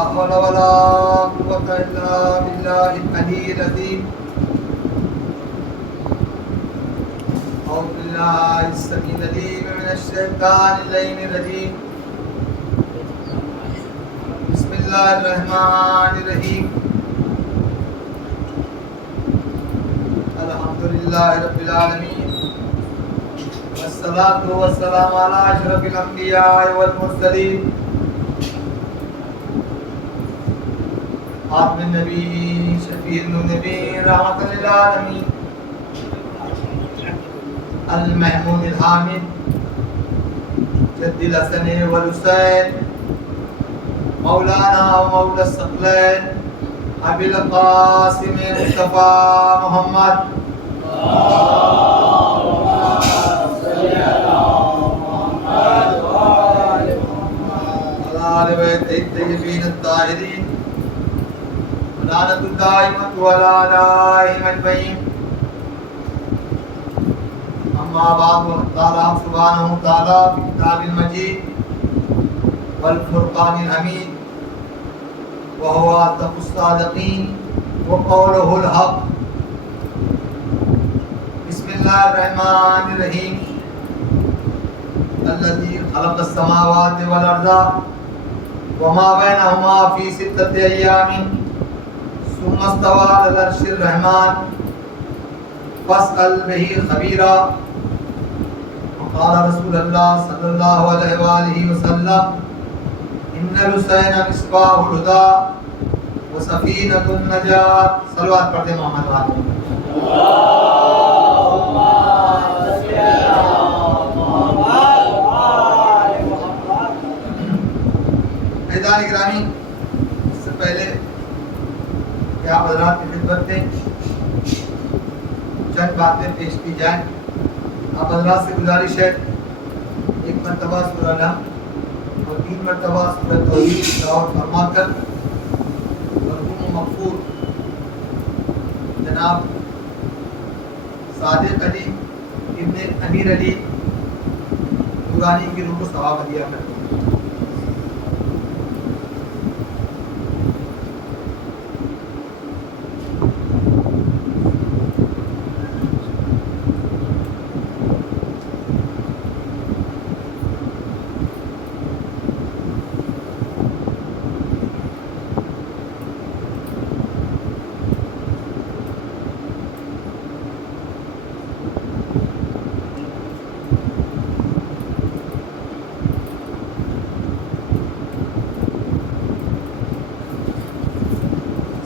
حول ولا قوة إلا بالله العلي العظيم. أعوذ بالله السميع العليم من الشيطان اللعين الرجيم. بسم الله الرحمن الرحيم. الحمد لله رب العالمين والصلاة والسلام على أشرف الأنبياء والمرسلين خاتم النبي شفيع النبي رحمة للعالمين المحمود الحامد جد الحسن والحسين مولانا ومولى الثقلين أبي القاسم مصطفى محمد وعلى آل بيته الطيبين الطاهرين ولعنة الدائمة على أعدائهم أجمعين. أما بعد قال سبحانه وتعالى في كتاب المجيد والفرقان الحميد وهو أصدق الصادقين وقوله الحق. بسم الله الرحمن الرحيم. الذي خلق السماوات والأرض وما بينهما في 6 أيام ثم استوى على العرش الرحمن فاسأل به خبيرا. وقال رسول الله صلى الله عليه وآله وسلم إن الحسين مصباح الهدى وسفينة النجاة. صلوات پڑھتے محمد والے. اللهم صل على محمد وآل محمد. عزیزان گرامی، اس سے پہلے کہ آپ حضرات کی خدمت میں چند باتیں پیش کی جائیں. آپ حضرات سے گزارش ہے ایک مرتبہ سورہ نحل اور 3 مرتبہ سورہ توحید تلاوت فرما کر مرحوم مغفور جناب صادق علی ابن امیر علی نورانی کی روح کو ثواب دیا کرتے ہیں.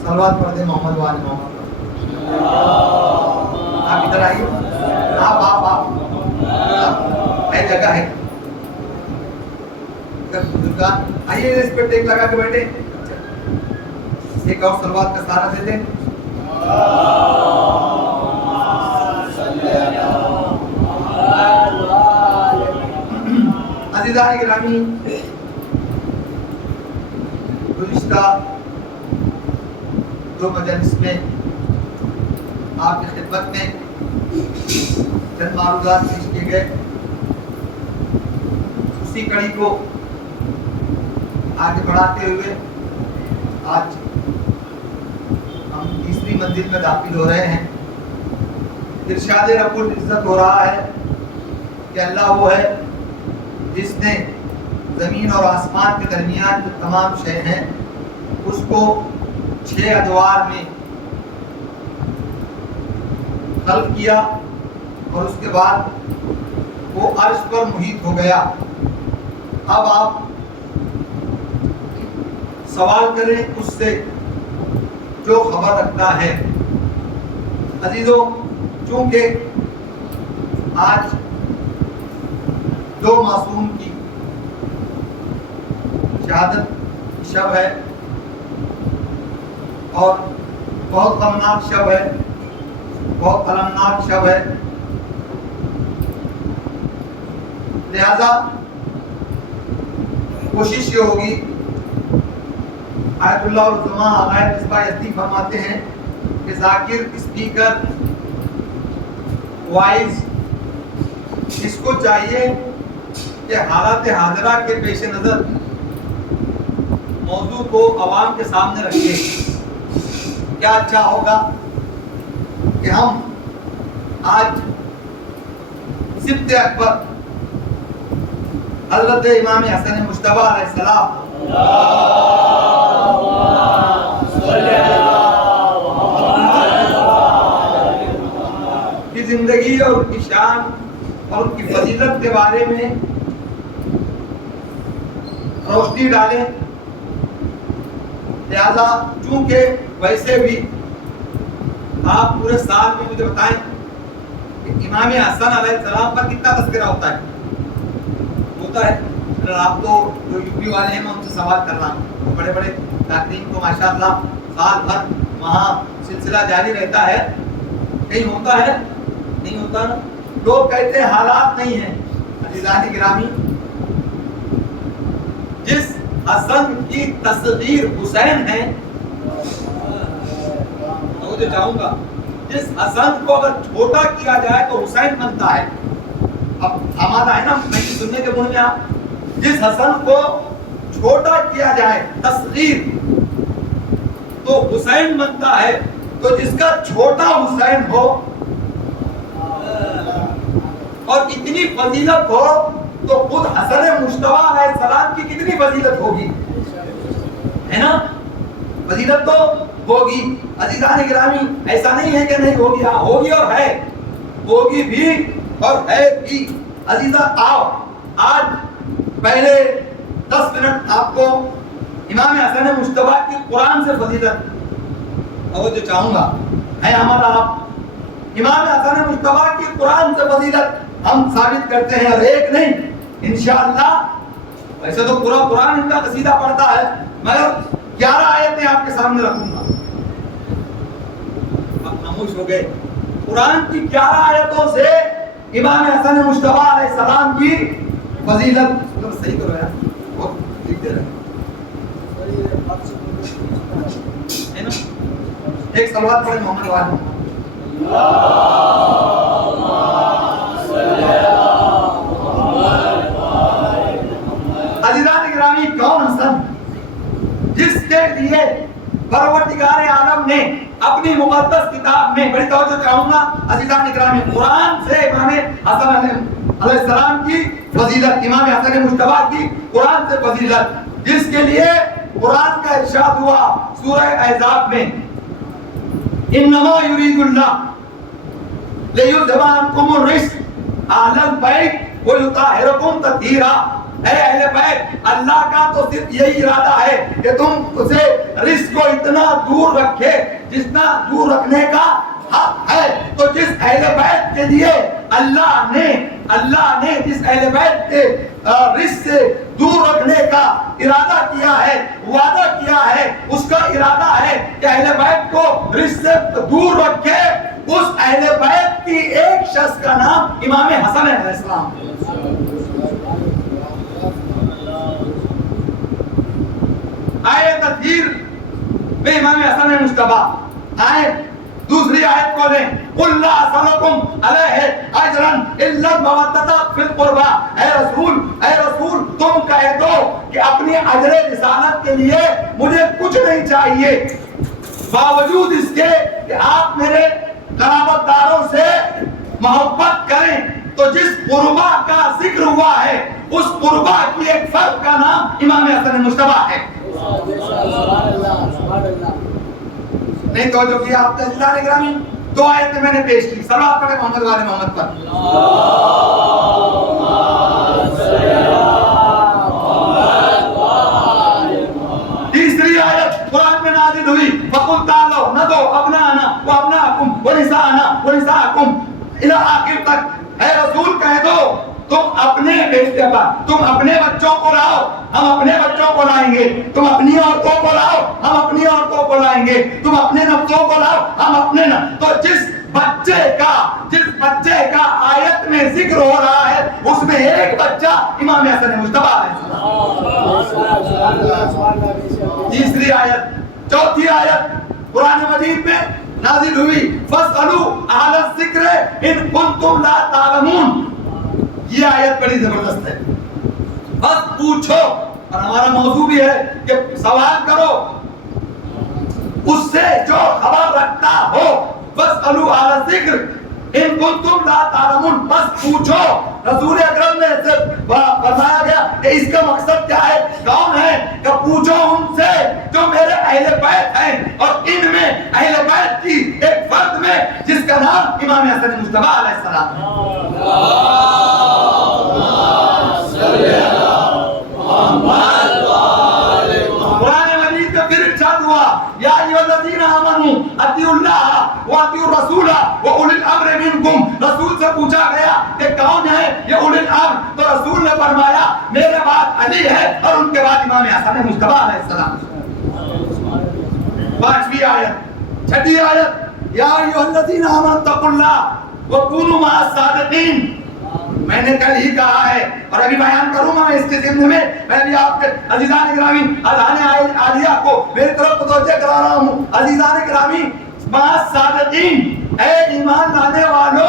صلوات پڑھ دیں محمد والے محمد. آپ ادھر آئیے. آپ ہے جگہ ہے بزرگان. آئیے اس پہ ٹیک لگا کے بیٹھے. ایک اور صلوات کا سہارا دے دیں. عزیزان گرامی، گزشتہ 2 مجلس میں آپ کی خدمت میں چند معروضات پیش کیے گئے. اسی کڑی کو آگے بڑھاتے ہوئے آج ہم 3ری منزل میں داخل ہو رہے ہیں. ارشاد رب العزت ہو رہا ہے کہ اللہ وہ ہے جس نے زمین اور آسمان کے درمیان جو تمام شے ہیں اس کو 6 ادوار میں خلق کیا اور اس کے بعد وہ عرش پر محیط ہو گیا. اب آپ سوال کریں اس سے جو خبر رکھتا ہے. عزیزوں، چونکہ آج 2 معصوم کی شہادت شب ہے اور بہت غمناک شب ہے، بہت المناک شب ہے. لہذا کوشش یہ ہوگی، آیت اللہ العظماء آغائب مصباح یزدی فرماتے ہیں کہ ذاکر، اسپیکر، وائز، اس کو چاہیے کہ حالات حاضرہ کے پیش نظر موضوع کو عوام کے سامنے رکھیں. کیا اچھا ہوگا کہ ہم آج سبت اکبر حضرت امام حسن مجتبیٰ علیہ السلام کی زندگی اور ان کی شان اور ان کی فضیلت کے بارے میں روشنی ڈالیں. لہذا چونکہ ویسے بھی آپ پورے سال میں مجھے بتائیں کہ امام حسن علیہ السلام پر کتنا تذکرہ ہوتا ہے؟ آپ تو جو یو پی والے ہیں میں ان سے سوال کر رہا ہوں. بڑے بڑے تقریم تو ماشاءاللہ سال بھر وہاں سلسلہ جاری رہتا ہے. کہیں ہوتا ہے؟ نہیں ہوتا نا. لوگ کہتے ہیں حالات نہیں ہیں. عزیزان گرامی، جس حسن کی تصغیر حسین ہے، مجھے چاہوں گا جس حسن کو اگر چھوٹا کیا جائے تو حسین بنتا ہے. اب ہمارا ہے نا، میں سننے کے منہ میں آپ جس حسن کو چھوٹا کیا جائے تصغیر تو حسین بنتا ہے. تو جس کا چھوٹا حسین ہو اور اتنی فضیلت ہو تو خود حسن مجتبیٰ علیہ السلام کی کتنی فضیلت ہوگی، ہے نا؟ فضیلت تو ہوگی. عزیزان گرامی، ایسا نہیں ہے کہ نہیں ہوگی، ہاں ہوگی اور ہے، ہوگی بھی اور ہے بھی. عزیزہ آؤ آج پہلے 10 منٹ آپ کو امام حسن مجتبیٰ کی قرآن سے فضیلت اور جو چاہوں گا ہے ہمارا آپ امام حسن مجتبیٰ کی قرآن سے فضیلت ہم ثابت کرتے ہیں، اور ایک نہیں انشاءاللہ. ویسے تو پورا قرآن ان کا قصیدہ پڑھتا ہے، مگر 11 آیتیں آپ کے سامنے رکھوں گا. آپ خاموش ہو گئے. قرآن کی 11 آیتوں سے امام حسن مجتبیٰ علیہ السلام کی فضیلت. صحیح کرو یار، بہت لکھتے رہے. ایک صلوات پڑھیں محمد والے. عزیزان گرامی، کون حسن جس کے لیے پروردگار عالم نے اپنی مقدس کتاب میں، بڑی توجہ چاہوں گا عزیزان گرامی، قرآن سے امام حسن علیہ السلام کی فضیلت، امام حسن مجتبیٰ کی قرآن سے فضیلت، جس کے لیے قرآن کا ارشاد ہوا سورہ احزاب میں، انما یرید اللہ لیذھب عنکم الرجس اہل البیت ویطہرکم تطہیرا. اے اہل بیت، اللہ کا تو صرف یہی ارادہ ہے کہ تم اسے رزق کو اتنا دور رکھے جتنا دور رکھنے کا حق ہے. تو جس اہل بیت کے لیے اللہ نے جس اہل بیت کے رزق سے دور رکھنے کا ارادہ کیا ہے، وعدہ کیا ہے، اس کا ارادہ ہے کہ اہل بیت کو رزق سے دور رکھے. اس اہل بیت کی ایک شخص کا نام امام حسن علیہ السلام. آیت تطہیر میں امام حسن مجتبیٰ. آئے دوسری آیت کو لیں، قُلْ لَا أَسْأَلُكُمْ عَلَيْهِ أَجْرًا إِلَّا الْمَوَدَّةَ فِي الْقُرْبَى. اے رسول تم کہہ دو کہ اپنی اجر رسالت کے لیے مجھے کچھ نہیں چاہیے، باوجود اس کے کہ آپ میرے قرابت داروں سے محبت کریں. تو جس قربا کا ذکر ہوا ہے اس قربا کی ایک فرد کا نام امام حسن مجتبیٰ ہے. نہیں توجہ کیا آپ نے عزیزان گرامی؟ 2 آیتیں میں نے پیش کی. صلوات پڑھیں محمد والے محمد پر. تیسری آیت قرآن میں نازل ہوئی، فَقُلْ تَعَالَوْا نَدْعُوا أَبْنَاءَنَا وَأَبْنَاءَكُمْ وَنِسَاءَكُمْ إِلَىٰ آخر تک. اے رسول کہہ دو تم اپنے بچوں کو لاؤ، ہم اپنے بچوں کو لائیں گے. تم اپنی عورتوں کو لاؤ، ہم اپنی عورتوں کو لائیں گے. تم اپنے نفسوں کو لاؤ، ہم اپنے تو جس بچے کا آیت میں ذکر ہو رہا ہے اس میں ایک بچہ امام حسن مجتبیٰ ہے. تیسری آیت. چوتھی آیت قرآن مجید میں نازل ہوئی، فَاسْأَلُوا أَهْلَ الذِّكْرِ إِن كُنتُمْ لَا تَعْلَمُونَ. یہ آیت بڑی زبردست ہے. بس پوچھو اور ہمارا موضوع بھی ہے کہ سوال کرو اس سے جو خبر رکھتا ہو، بس الو اعلی ذکر ان کنتم لا تعلمون، بس پوچھو. رسول اکرم نے سے فرمایا گیا کہ اس کا مقصد کیا ہے، کون ہے؟ کہ پوچھو ان سے جو میرے اہل بیت ہیں، اور ان میں اہل بیت کی ایک فرد میں جس کا نام امام حسن مجتبی علیہ السلام ہے. قرآن مجید میں پھر ارشاد ہوا یا ایھا الذین آمنوا اطیعوا اللہ واطیعوا الرسول واولی الامر منکم. رسول سے پوچھا گیا کہ کون ہے یہ اولی الامر، تو رسول نے فرمایا میرے بعد علی ہے اور ان کے بعد امام حسن مجتبی علیہ السلام. پانچویں آیت، چھٹی آیت، یا ایھا الذین آمنوا اتقوا اللہ وکونوا مع الصادقین. میں نے کل ہی کہا ہے اور ابھی بیان کروں گا میں اس کے ضمن میں بھی آپ کے عزیزان گرامی اذان عالیہ کو میری طرف متوجہ کرا رہا ہوں. عزیزان گرامی، مع الصادقین، اے ایمان لانے والو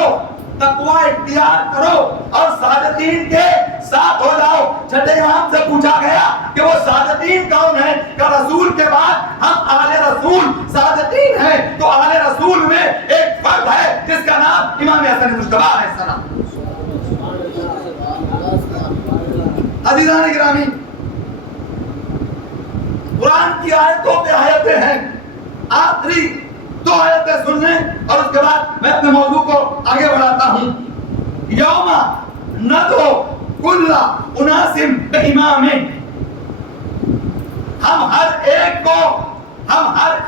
تقوی اختیار کرو اور صادقین کے ساتھ ہو جاؤ. چھٹے امام سے پوچھا گیا کہ وہ صادقین کون ہیں؟ کہ رسول کے بعد ہم آل رسول صادقین ہیں. تو آل رسول میں ایک فرد ہے جس کا نام امام حسن مجتبی علیہ السلام. عزیزان گرامی، قرآن کی آیتوں پہ آیتیں ہیں. آخری دو آیتیں سن لیں اور اس کے بعد میں اپنے موضوع کو آگے بڑھاتا ہوں. یوم ندعو کل اناس بامام، ہم ہر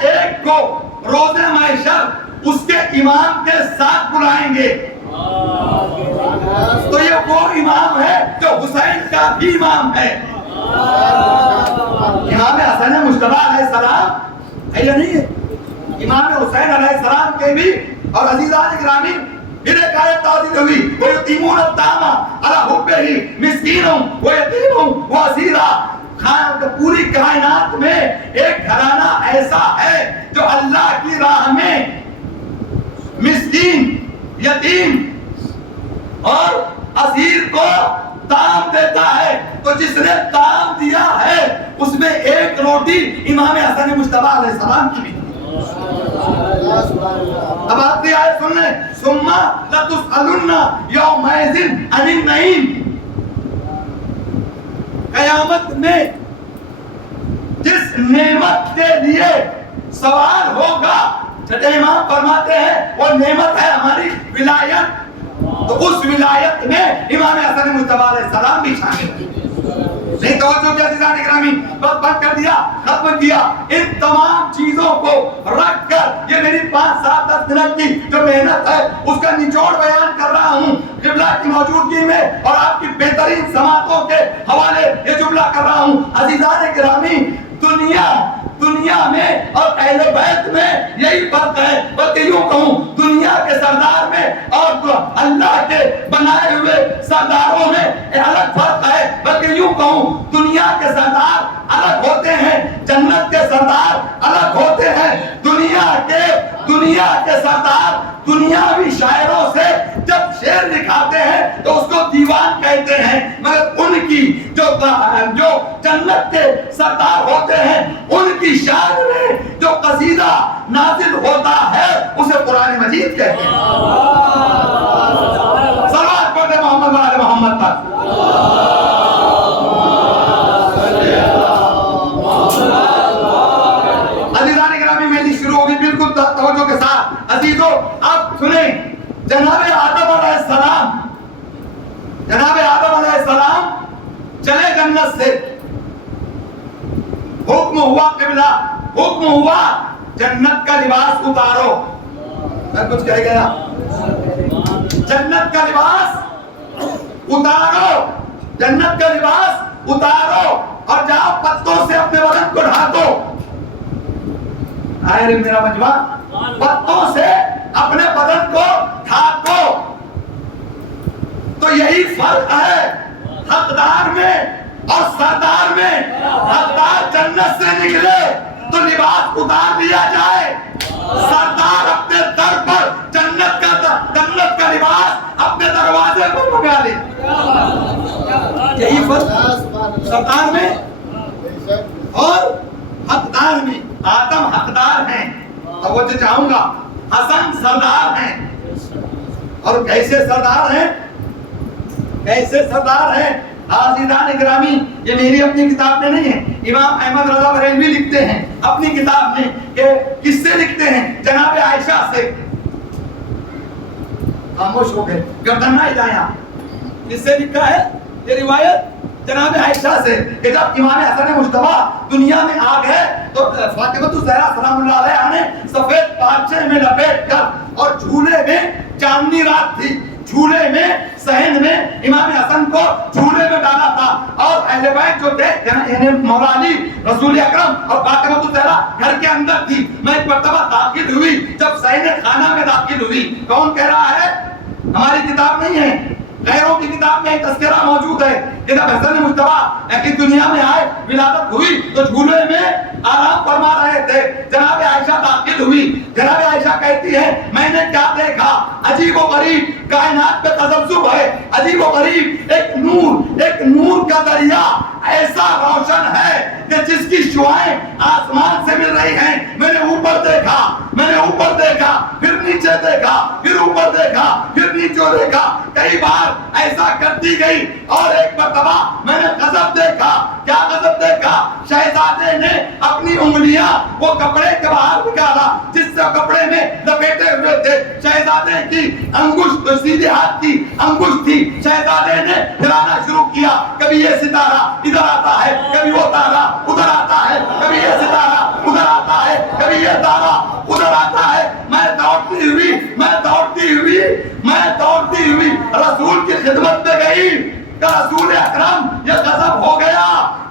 ایک کو روز محشر اس کے امام کے ساتھ بلائیں گے. تو یہ وہ امام ہے جو حسین کا بھی امام ہے. امام حسن مجتبی علیہ السلام ہے یا نہیں ہے؟ امام حسین علیہ السلام کے بھی. اور عزیزان گرامی، پھر ایک آیت نازل ہوئی وَيُطْعِمُونَ الطَّعَامَ عَلَىٰ حُبِّهِ مِسْكِینًا وَیَتِیمًا وَأَسِیرًا. پوری کائنات میں ایک گھرانہ ایسا ہے جو اللہ کی راہ میں مسکین، یتیم اور اسیر کو طعام دیتا ہے. تو جس نے طعام دیا ہے اس میں ایک روٹی امام حسن مجتبی علیہ السلام کی بھی. اب آخری آیت سن لیں، ثم لتسألن یومئذ عن النعیم. قیامت میں جس نعمت کے لیے سوال ہوگا، چھٹے امام فرماتے ہیں وہ نعمت ہے ہماری ولایت. تو اس ولایت میں امام حسن مجتبی علیہ السلام بھی شامل ہیں. نہیں توجہ کیا عزیزان گرامی، بس بند کر دیا، ختم کیا. ان تمام چیزوں کو رکھ کر یہ میری 5-7-10 منٹ کی جو محنت ہے اس کا نچوڑ بیان کر رہا ہوں قبلہ کی موجودگی میں اور آپ کی بہترین سماعتوں کے حوالے یہ جملہ کر رہا ہوں. عزیزان گرامی، دنیا میں اور اہل بیت میں یہی فرق ہے. بلکہ یوں کہوں دنیا کے سردار میں اور اللہ کے بنائے ہوئے سرداروں میں الگ فرق ہے. بلکہ یوں کہوں دنیا کے سردار الگ ہوتے ہیں، جنت کے سردار الگ ہوتے ہیں. دنیا کے سردار دنیاوی شاعروں سے جب شعر دکھاتے ہیں تو اس کو دیوان کہتے ہیں، مگر ان کی جو جنت کے سردار ہوتے ہیں ان کی شان میں جو قصیدہ نازل ہوتا ہے اسے قرآن مجید کہتے ہیں. صلوات پڑھتے محمد و آل محمد پر. عزیزان گرامی، میری شروع ہوگی بالکل توجہ کے ساتھ. عزیزو اب سنیں، جناب آدم علیہ السلام چلے جنت سے. حکم ہوا قبلہ، حکم ہوا جنت کا لباس اتارو. میں کچھ کہہ گیا؟ جنت کا لباس اتارو، جنت کا لباس اتارو اور جاؤ پتوں سے اپنے بدن کو ڈھانکو. آئے میرا مجمع، پتوں سے اپنے بدن کو ڈھانکو. تو یہی فرق ہے حقدار میں اور سردار میں. حقدار جنت سے نکلے تو لباس اتار دیا جائے، سردار اپنے در پر جنت کا لباس اپنے دروازے پر منگا لے. یہی فرق سردار میں اور حقدار بھی. آدم حقدار ہیں, توجہ چاہوں گا, حسن سردار ہیں. اور کیسے سردار ہیں, کیسے سردار ہیں عزیزان گرامی. یہ میری اپنی کتاب میں نہیں ہے, امام احمد رضا بریلوی لکھتے ہیں اپنی کتاب میں کہ کس سے لکھتے ہیں, جناب عائشہ سے. خاموش ہو گئے, گردن نہ ہلایا. کس سے لکھا ہے یہ روایت؟ جناب عائشہ سے, کہ جب امام حسن مجتبی دنیا میں آ گئے تو فاطمہ الزہرا سلام اللہ علیہا نے سفید پارچے میں لپیٹ کر, اور جھولے میں چاندنی رات تھی, جھولے میں صحن میں امام حسن کو جھولے میں ڈالا تھا. اور اہل بیت جو تھے یعنی مولا علی, رسول اکرم اور فاطمہ الزہرا گھر کے اندر تھی. میں ایک مرتبہ داخل ہوئی, جب صحن خانہ میں داخل ہوئی, کون کہہ رہا ہے؟ ہماری کتاب نہیں ہے, غیروں کی کتاب میں تذکرہ موجود ہے کہ جب حسن مجتبی کی دنیا میں آئے, ولادت ہوئی, تو جھولے میں آرام فرما رہے تھے. جناب عائشہ داخل ہوئی. جناب عائشہ کہتی ہے میں نے کیا دیکھا, عجیب و غریب کائنات پہ تذبذب ہے, عجیب و غریب ایک نور کا دریا ایسا روشن ہے کہ جس کی شعائیں آسمان سے مل رہی ہیں. میں نے اوپر دیکھا, میں نے اوپر دیکھا, پھر نیچے دیکھا, پھر اوپر دیکھا, پھر نیچے دیکھا, کئی بار ایسا کرتی گئی. اور ایک مرتبہ میں نے غضب دیکھا. کیا غضب دیکھا؟ شہزادے نے اپنی انگلیاں وہ کپڑے کے باہر نکالا جس سے کپڑے میں لپیٹے ہوئے تھے. شہزادے کی انگشت, سیدھے ہاتھ کی انگشت تھی. شہزادے نے ہلانا شروع کیا, کبھی یہ ستارہ ادھر آتا ہے, کبھی وہ تارا ادھر آتا ہے, کبھی یہ ستارہ ادھر آتا ہے, کبھی یہ تارا ادھر آتا ہے. میں دوڑتی ہوئی, میں دوڑتی ہوئی, میں دوڑتی ہوئی رسول کی خدمت میں گئی کہ رسول اکرم یہ غضب ہو گیا,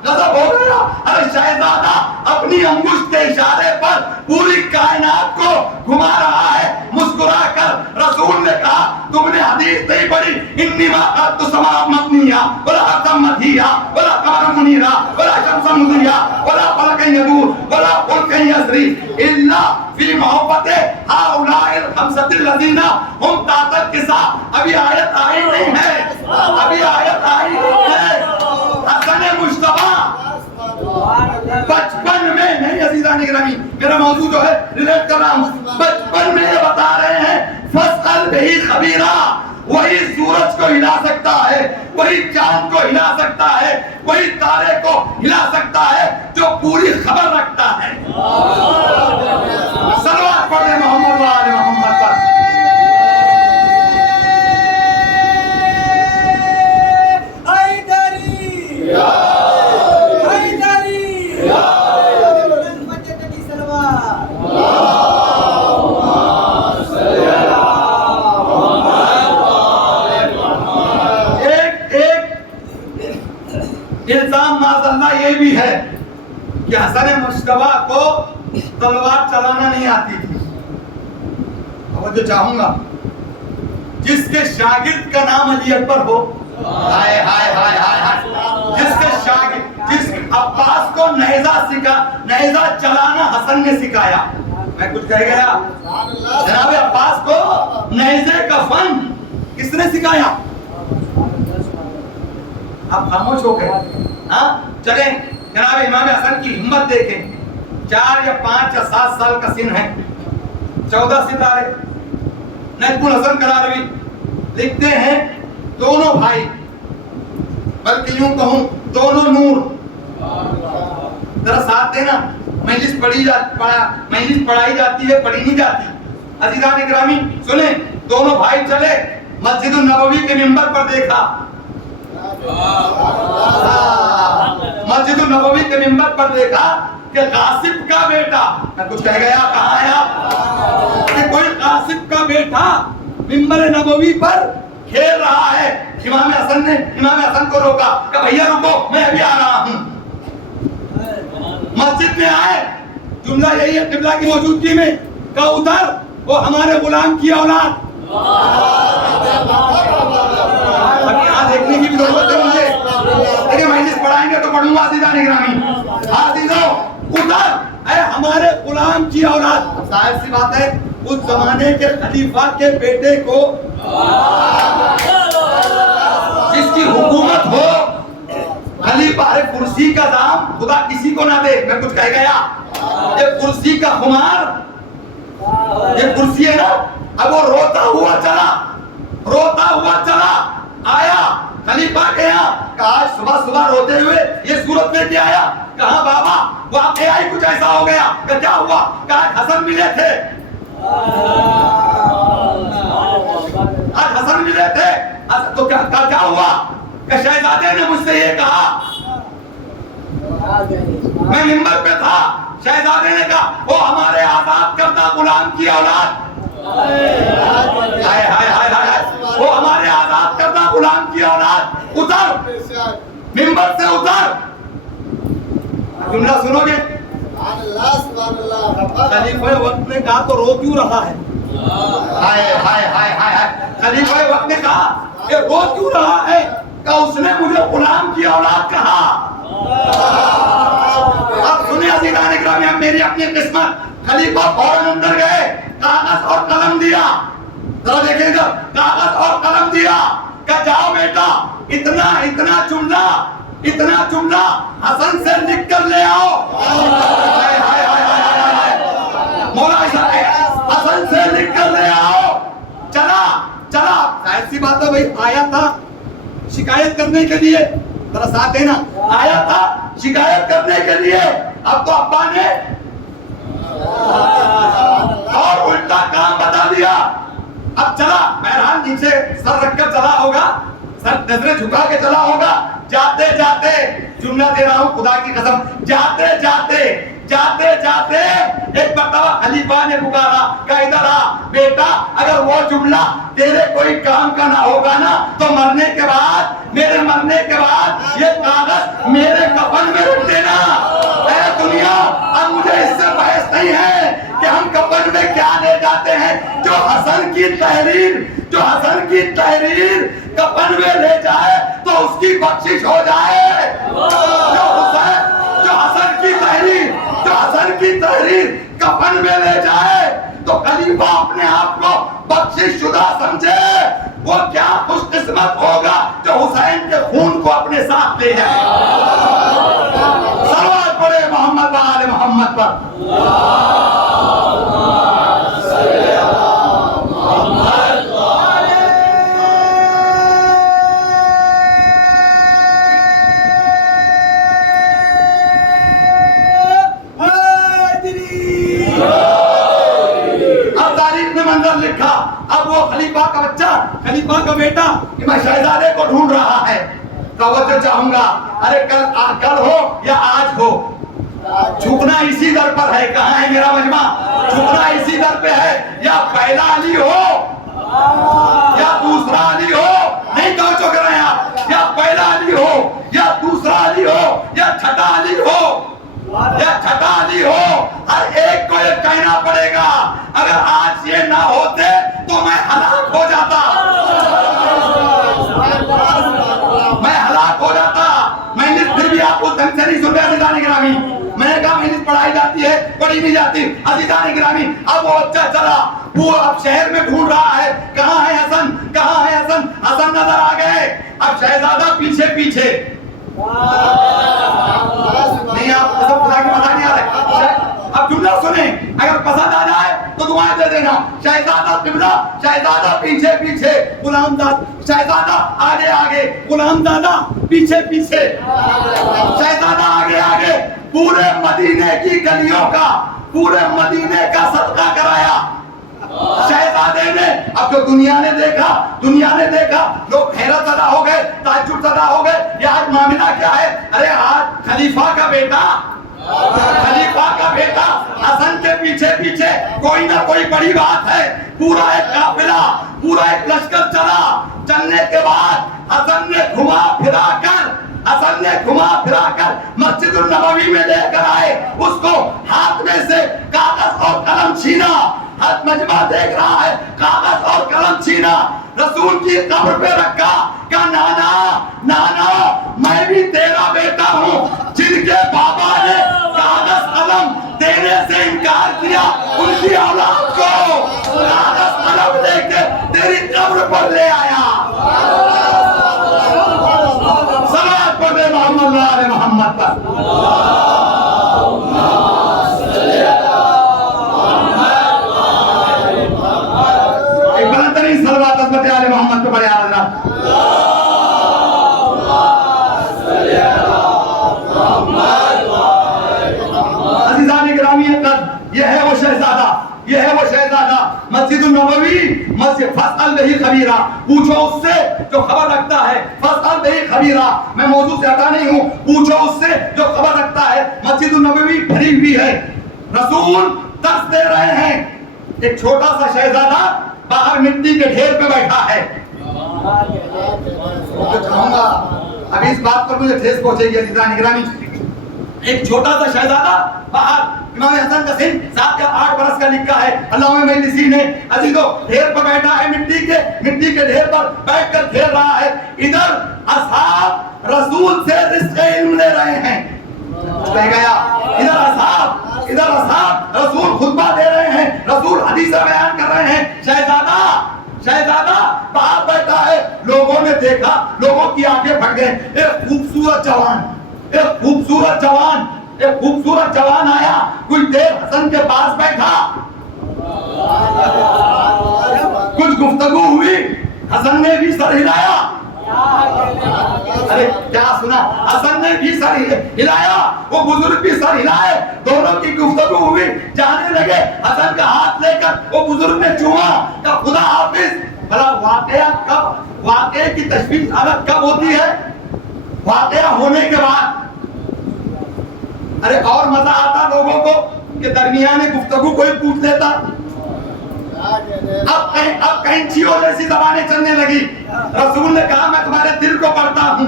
غضب ہو گیا. ارے شہزادہ اپنی انگشت کے اشارے پر پوری کائنات کو گھما رہا ہے مسکرا کر. رسول نے کہا تم نے حدیث نہیں پڑھی, انی ما قد سما مبنیا ولا قم مدھیا ولا قمر منیرا ولا شمس مضیا ولا فلک یدور ولا فلک یسری الا فی محبت هؤلاء الخمسة الذین هم تحت الکساء. ابھی آیت آئی نہیں ہے, ابھی آیت آئی نہیں ہے. حسن مجتبی بچپن میں نہیں, عزیزان گرامی میرا موضوع جو ہے ریلیٹ کر رہا ہوں, بچپن میں یہ بتا رہے ہیں فاسأل بہ خبیرا. وہی سورج کو ہلا سکتا ہے, وہی چاند کو ہلا سکتا ہے, وہی تارے کو ہلا سکتا ہے جو پوری خبر رکھتا ہے. صلوات پڑھیں محمد و آل محمد پر. الزام معاذاللہ یہ بھی ہے کہ حسن مجتبی کو تلوار چلانا نہیں آتی تھی. توجہ چاہوں گا, جس کے شاگرد کا نام علی اکبر ہو, ہائے ہائے ہائے ہائے, جس کے شاگرد, جس عباس کو نیزہ چلانا حسن نے سکھایا. میں کچھ کہہ گیا, جناب عباس کو نیزے کا فن کس نے سکھایا؟ آپ خاموش ہو گئے. ہاں چلیں جناب امام حسن کی ہمت دیکھیں. 4 یا 5 یا 7 سال کا سن ہے, 14 ستارے. نجم الحسن کراروی لکھتے ہیں دونوں بھائی, بلکہ یوں کہوں دونوں نور. ذرا ساتھ دینا, مجلس پڑھائی جاتی ہے, پڑھی نہیں جاتی. عزیزان اکرامی سنیں, دونوں بھائی چلے, مسجد النبوی کے منبر پر دیکھا, مسجد النبوی کے منبر پر دیکھا کہ غاصب کا بیٹا, میں کچھ کہہ گیا, کہاں ہے آپ, کہ کوئی غاصب کا بیٹا منبر نبوی پر کھیل رہا ہے. امام حسن نے امام حسن کو روکا کہ بھیا رکو, میں ابھی آ رہا ہوں. مسجد میں آئے, جملہ یہی ہے قبلہ کی موجودگی میں, کہ ادھر وہ ہمارے غلام کی اولاد. اب یہاں دیکھنے کی بھی ضرورت ہے مجھے, لیکن مجلس پڑھائیں گے تو پڑھوں گا. عزیزان اکرامی, عزیزوں ادھر اے ہمارے غلام کی اولاد. ظاہر سی بات ہے اس زمانے کے خلیفہ کے بیٹے کو جس کی حکومت ہو, خلیفہ ارے کرسی کا دام خدا کسی کو نہ دے. میں کچھ کہہ گیا؟ یہ کرسی کا خمار، یہ کرسی ہے نا. اب وہ روتا ہوا چلا آیا خلیفہ کے یہاں. کہا صبح صبح روتے ہوئے یہ صورت لے کے آیا. کہا بابا واقعہ ہی کچھ ایسا ہو گیا. کہ کیا ہوا؟ کہا حسن ملے تھے. آج حسن ملے تھے تو کیا ہوا؟ کہ شہزادے نے مجھ سے یہ کہا، میں منبر پہ تھا، شہزادے نے کہا وہ ہمارے آزاد کردہ غلام کی اولاد، وہ ہمارے آزاد کردہ غلام کی اولاد، اتر منبر سے اتر. جملہ سنو گے؟ خلیفہ وقت نے کہا تو رو کیوں رہا ہے؟ خلیفہ وقت نے کہا کہ رو کیوں رہا ہے؟ کہ اس نے مجھے غلام کی اولاد کہا. اب سنیں عزیزان اکرامی، اب میری اپنی قسمت. خلیفہ فوراً اندر گئے، کاغذ اور قلم دیا. ذرا دیکھیں گا، کاغذ اور قلم دیا کہ جاؤ بیٹا اتنا جملہ حسن سے لکھ کر لے آؤ. مولا حسن سے لکھ کر لے آؤ. چلا ظاہر سی بات ہے بھائی، آیا تھا شکایت کرنے کے لیے، ذرا ساتھ دینا، آیا تھا شکایت کرنے کے لیے. اب تو ابا نے اور الٹا کام بتا دیا. اب چلا، بہرحال نیچے سر رکھ کر چلا ہوگا، سر نظریں جھکا کے چلا ہوگا. جاتے جاتے جملہ دے رہا ہوں خدا کی قسم، جاتے جاتے ایک مرتبہ خلیفہ نے پکارا کہ ادھر آ بیٹا، اگر وہ جملہ تیرے کوئی کام کا نہ ہوگا نا تو میرے مرنے کے بعد یہ کاغذ میرے کفن میں رکھ دینا. اے دنیا، اب مجھے اس سے بحث نہیں ہے کہ ہم کفن میں کیا لے جاتے ہیں. جو حسن کی تحریر کفن میں لے جائے تو اس کی بخشش ہو جائے. جو حسن کی تحریر کفن میں لے جائے تو خلیفہ اپنے آپ کو بخشش شدہ سمجھے. وہ کیا خوش قسمت ہوگا جو حسین کے خون کو اپنے ساتھ لے جائے. صلوات پڑھے محمد و آل محمد پر. لکھا. اب وہ خلیفہ کا بچہ، خلیفہ کا بیٹا کہ میں شہزادے کو ڈھونڈ رہا ہے. توجہ چاہوں گا، ارے کل ہو یا آج ہو، جھکنا اسی در پر ہے. کہاں ہے میرا مجمع؟ جھکنا اسی در پہ ہے. یا پہلا علی ہو یا دوسرا علی ہو، نہیں توجہ کر رہے ہیں آپ. یا پہلا علی ہو یا دوسرا علی ہو یا چھٹا علی ہو، ہر ایک کو یہ کہنا پڑے گا اگر آج یہ نہ ہوتے تو میں ہلاک ہو جاتا. میں پھر بھی آپ کو ڈھنگ سے نہیں سن رہے عزیزان گرامی. میں نے کہا محنت پڑھائی جاتی ہے، پڑھی نہیں جاتی. عزیزان گرامی، اب وہ بچہ چلا، وہ اب شہر میں ڈھونڈ رہا ہے کہاں ہے حسن. حسن نظر آ گئے. اب شہزادہ پیچھے نہیں، آپ قسم خدا کی مزہ نہیں آ رہے. اب جملہ سنیں، اگر پسند آ جائے تو دعائیں دے دینا. شہزادہ قبلہ، شہزادہ پیچھے، غلام دادا، شہزادہ آگے، غلام دادا پیچھے، شہزادہ آگے. پورے مدینے کی گلیوں کا، پورے مدینے کا صدقہ کرایا شہزادے نے. اب جو دنیا نے دیکھا لوگ حیرت زدہ ہو گئے، تعجب زدہ ہو گئے. یہ آج معاملہ کیا ہے؟ ارے آج خلیفہ کا بیٹا حسن کے پیچھے کوئی نہ کوئی بڑی بات ہے. پورا ایک قافلہ، پورا ایک لشکر چلنے کے بعد حسن نے گھما پھرا کر مسجد النبوی میں لے کر آئے. اس کو ہاتھ میں سے کاغذ اور قلم چھینا. ہر مجمع دیکھ رہا ہے، کاغذ اور قلم چھینا، رسول کی قبر پہ رکھا. کہا نانا میں بھی تیرا بیٹا ہوں. جن کے بابا نے کاغذ قلم دینے سے انکار کیا، ان کی اولاد کو کاغذ قلم دے کے تیری قبر پر لے آیا. صلوات پڑھے محمد ایک بلندترین صلوات حضرت آل محمد پہ پڑھے حضرات. عزیزان گرامی قدر، یہ ہے وہ شہزادہ، یہ ہے وہ شہزادہ. مسجد النبوی مسجد فاسأل بہی خبیرہ، پوچھو اس سے جو خبر رکھتا ہے. فاسأل بہی خبیرہ، میں موضوع سے ہٹا نہیں ہوں، پوچھو اس سے جو خبر رکھتا ہے. مسجد النبوی بھری ہوئی ہے، رسول درس دے رہے ہیں. ایک چھوٹا سا شہزادہ باہر مٹی کے ڈھیر پہ بیٹھا ہے. میں چاہوں گا ابھی اس بات پر مجھے ٹھیس پہنچے گی عزیزان گرامی. ایک چھوٹا سا شہزادہ باہر، امام حسن کا سن 7 یا 8 برس کا لکھا ہے. علامہ مجلسی نے عزیزو ڈھیر پر بیٹھا ہے، مٹی کے ڈھیر پر بیٹھ کر کھیل رہا ہے. ادھر اصحاب رسول سے رزق علم لے رہے ہیں. کہہ گیا ادھر اصحاب رسول خطبہ دے رہے ہیں، رسول حدیث بیان کر رہے ہیں. شہزادہ باہر بیٹھا ہے. لوگوں نے دیکھا، لوگوں کی آنکھیں پھٹ گئیں. ایک خوبصورت جوان آیا، کچھ دیر حسن کے پاس بیٹھا، کچھ گفتگو ہوئی. حسن نے بھی سر ہلایا. ارے کیا سنا؟ حسن نے بھی سر ہلایا، وہ بزرگ بھی سر ہلائے. دونوں کی گفتگو ہوئی، جانے لگے. حسن کا ہاتھ لے کر وہ بزرگ نے چوما کہ خدا حافظ. بھلا واقعے کی تشبیہ حالت کب ہوتی ہے؟ واقعہ ہونے کے بعد. ارے اور مزہ آتا لوگوں کو کہ درمیان گفتگو کوئی پوچھ لیتا. اب کینچیوں جیسی زبانیں چلنے لگی. رسول نے کہا میں تمہارے دل کو پڑھتا ہوں.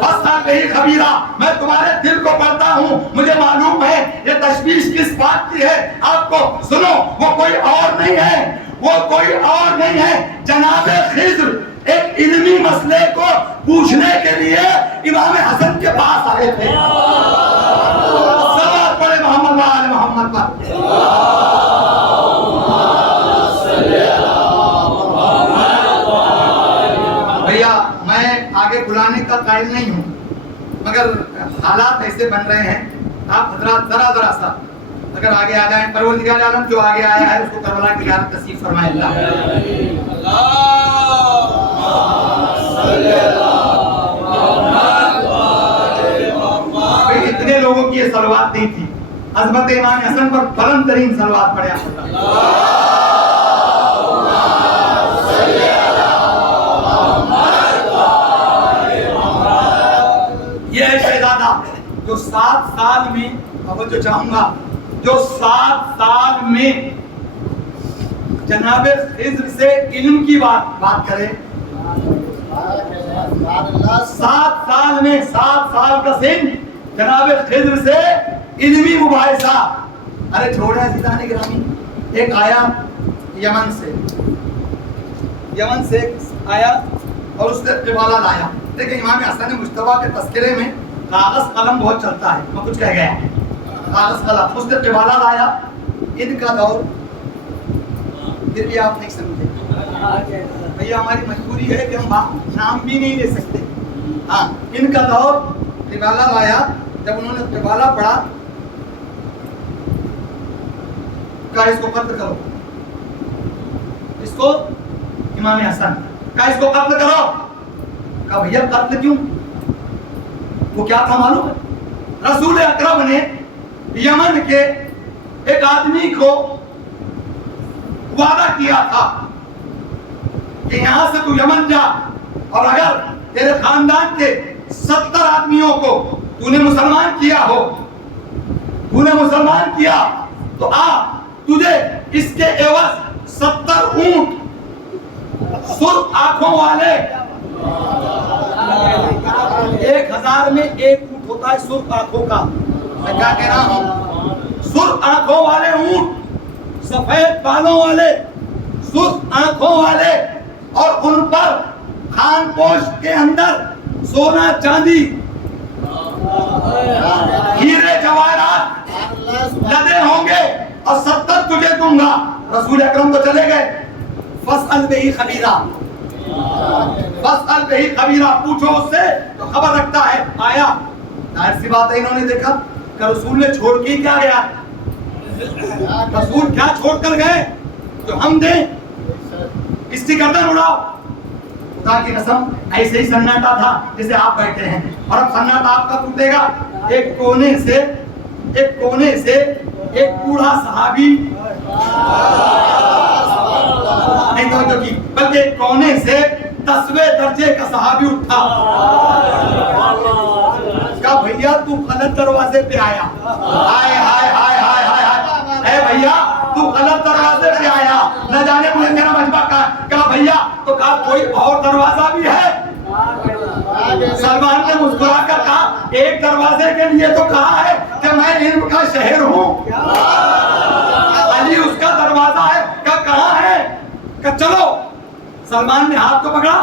فاسأل بہی خبیرہ، میں تمہارے دل کو پڑھتا ہوں. مجھے معلوم ہے یہ تشویش کس بات کی ہے. آپ کو سنو، وہ کوئی اور نہیں ہے، جناب خضر ایک علمی مسئلے کو پوچھنے کے لیے امام حسن کے پاس آئے تھے. صلوات پڑھے محمد و آل محمد پر. بھیا میں آگے بلانے کا قائل نہیں ہوں، مگر حالات ایسے بن رہے ہیں. آپ حضرات ذرا سا اگر آگے آ جائیں. پروردگار عالم جو آگے آیا ہے اس کو کربلا کی زیارت نصیب فرمائے اللہ. اتنے لوگوں کی یہ صلوات نہیں تھی. عظمت امام حسن پر بلند ترین صلوات پڑھے آپ. یہ ہے شہزادہ جو 7 سال میں، توجہ چاہوں گا، جو 7 سال میں جناب خضر سے علم کی بات کرے. 7 سال میں 7 سال کا سن، جناب خضر سے علمی مباحثہ. ارے چھوڑے عزیزان گرامی، ایک آیا یمن سے آیا اور اس نے قبالہ لایا. دیکھیں امام حسن مجتبیٰ کے تذکرے میں کاغذ قلم بہت چلتا ہے. میں کچھ کہہ گیا، کاغذ قلم. اس نے قبالہ لایا. ان کا دور پھر بھی آپ نہیں سمجھے بھیا، ہماری مجبوری ہے کہ ہم نام بھی نہیں لے سکتے. ہاں، ان کا دور قبالہ لایا. جب انہوں نے قبالہ پڑھا کہا اس کو قتل کرو. اس کو امام حسن کہا اس کو قتل کرو. کہا بھیا قتل کیوں؟ وہ کیا تھا معلوم ہے؟ رسول اکرم نے یمن کے ایک آدمی کو وعدہ کیا تھا کہ یہاں سے تو یمن جا، اور اگر تیرے خاندان کے 70 آدمیوں کو تو نے مسلمان کیا تو تجھے اس کے عوض 70 اونٹ سرخ آنکھوں والے. 1000 میں 1 اونٹ ہوتا ہے سرخ آنکھوں کا. میں کیا کہہ رہا ہوں؟ سرخ آنکھوں والے اونٹ، سفید بالوں والے، سرخ آنکھوں والے، اور ان پر خان پوش کے اندر سونا چاندی ہیرے جواہرات لدے ہوں گے، اور 70 تجھے دوں گا. رسول اکرم تو چلے گئے. فاسأل بہی خبیرہ، پوچھو اس سے تو خبر رکھتا ہے. آیا ظاہر سی بات ہے انہوں نے دیکھا کہ رسول نے چھوڑ کے کیا گیا, رسول کیا چھوڑ کر گئے جو ہم دیں, اس کی گردن اڑاؤ. خدا کی قسم ایسے ہی سناٹا تھا جسے آپ بیٹھے ہیں, اور اب سناٹا آپ کا ٹوٹے گا. ایک کونے سے ایک بوڑھا صحابی نہیں توجہ کی, بلکہ ایک کونے سے 10ویں درجے کا صحابی اٹھا. کہا بھیا تو غلط دروازے پہ آیا. ہائے ہائے ہائے ہائے ہائے, اے بھیا تو غلط دروازے پہ آیا, نہ جانے مجھے میرا مجمع کہا بھیا تو کہا کوئی اور دروازہ بھی ہے. سلمان نے مسکرا کر کہا ایک دروازے کے لیے تو کہا ہے کہ میں علم کا شہر ہوں. علی اس کا دروازہ ہے, کہاں ہے, کہ چلو. سلمان نے ہاتھ کو پکڑا,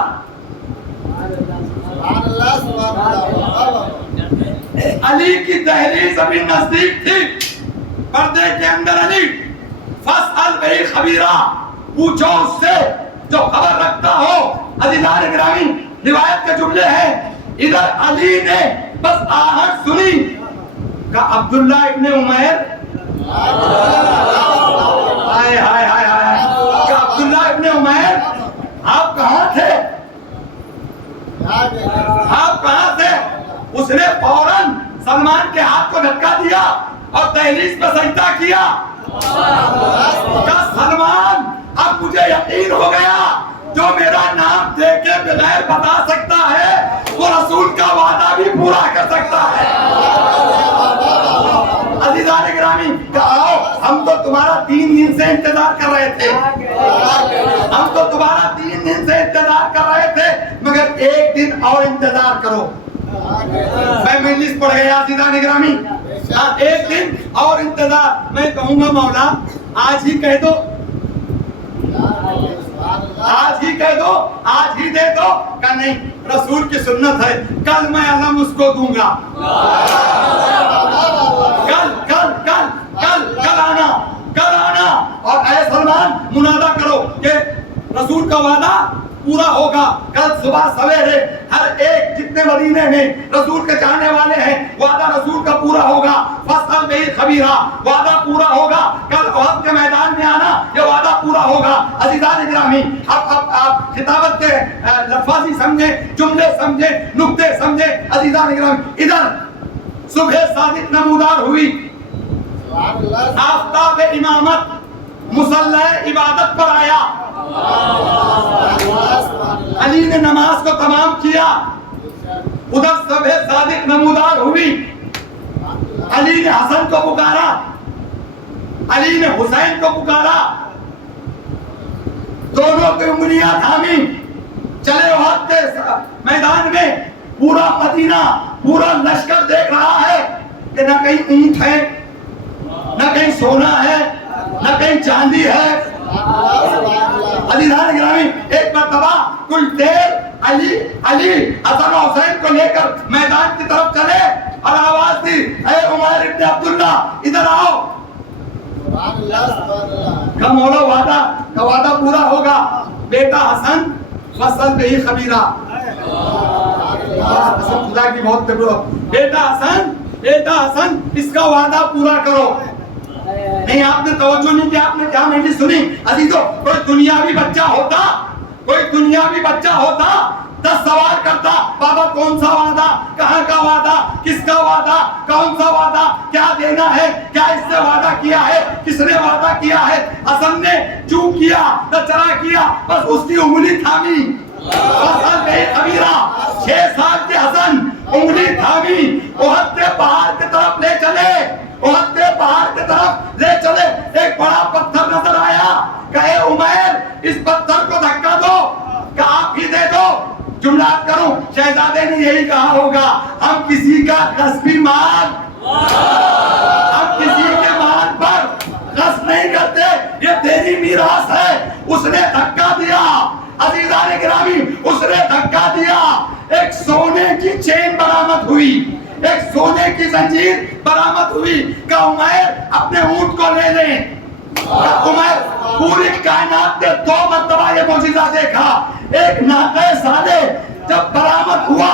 علی کی دہلیز ابھی نزدیک تھی, پردے کے اندر علی. فاسأل بہی خبیرہ, پوچھو اس سے جو خبر رکھتا ہو. عزیزان گرامی روایت کے جملے ہیں, ادھر علی نے بس آہٹ سنی کہ عبداللہ ابن عمیر, ہائے ہائے ہائے ہائے, کہ عبداللہ ابن عمیر آپ کہاں تھے, آپ کہاں تھے. اس نے فوراً سلمان کے ہاتھ کو دھکا دیا اور دہلیز پہ سجدہ کیا. کہ سلمان اب مجھے یقین ہو گیا جو میرا نام دے کے بغیر بتا سکتا ہے وہ رسول کا وعدہ بھی پورا کر سکتا ہے. عزیزان گرامی کہو ہم تو تمہارا 3 دن سے انتظار کر رہے تھے, ہم تو تمہارا 3 دن سے انتظار کر رہے تھے, مگر 1 دن اور انتظار کرو. میں مجلس پڑھ گیا عزیزان گرامی, 1 دن اور انتظار. میں کہوں گا مولا آج ہی کہہ دو, آج ہی کہہ دو, آج ہی دے دو. کہ نہیں, رسول کی سنت ہے کل میں علم اس کو دوں گا, کل آنا. اور اے سلمان منادہ کرو کہ رسول کا وعدہ پورا ہوگا. کل صبح سویرے ہر ایک جتنے مدینے میں رسول کے جانے والے ہیں وعدہ رسول کا پورا ہوگا. فصل بہی خبیرہ, وعدہ پورا ہوگا. کل احد کے میدان میں آنا, یہ وعدہ پورا ہوگا. عزیزان گرامی اب آپ خطابت کے لفاظی سمجھیں, جملے سمجھیں, نقطے سمجھیں. عزیزان گرامی ادھر صبح صادق نمودار ہوئی, آفتاب امامت مصلی عبادت پر آیا. علی نے نماز کو تمام کیا, ادھر صبح صادق نمودار ہوئی. علی نے حسن کو پکارا, علی نے حسین کو پکارا, دونوں کی انگلیاں تھامی, چلے احد کے میدان میں. پورا مدینہ, پورا لشکر دیکھ رہا ہے کہ نہ کہیں اونٹ ہے, نہ کہیں سونا ہے, نہ کہیں چاندی ہے. عزیزان گرامی ایک مرتبہ کل دیر علی حسن و حسین کو لے کر میدان کی طرف چلے اور آواز دی, اے عمر ابن عبداللہ ادھر آؤ. کہ مولا وعدہ پورا ہوگا. بیٹا حسن فصل بہی خبیرہ, خدا کی بہت ضرورت. بیٹا حسن اس کا وعدہ پورا کرو. نہیں آپ نے توجہ نہیں کیا, آپ نے کیا نہیں سنی. عزیزو کوئی دنیاوی بچہ ہوتا 10 سوال کرتا, بابا کون سا وعدہ, کہاں کا وعدہ, کس کا وعدہ, کون سا وعدہ, کیا دینا ہے, کیا اس سے وعدہ کیا ہے, کس نے وعدہ کیا ہے. حسن نے چوں کیا نہ چرا کیا, بس اس کی انگلی تھامی. حسن بے خبیرہ 6 سال کے حسن انگلی تھامی, احد کے پہاڑ کی طرف لے چلے. احد کے پہاڑ کی طرف لے چلے. ایک بڑا پتھر نظر آیا, کہے عمر اس پتھر کو دھکا دو, کہ آپ ہی دے دو. جملات کروں, شہزادے نے یہی کہا ہوگا, ہم کسی کا غصبی مال, ہم کسی کے مال پر غصب نہیں کرتے, یہ تیری میراث ہے. اس نے دھکا دیا. عزیزان گرامی اس نے دھکا دیا. ایک سونے کی چین برآمد ہوئی, ایک سونے کی زنجیر برآمد ہوئی. کہ عمر اپنے اونٹ کو لے لیں. عمر پوری کائنات نے 2 مرتبہ یہ معجزہ دیکھا. ایک ناقہ صالح جب برآمد ہوا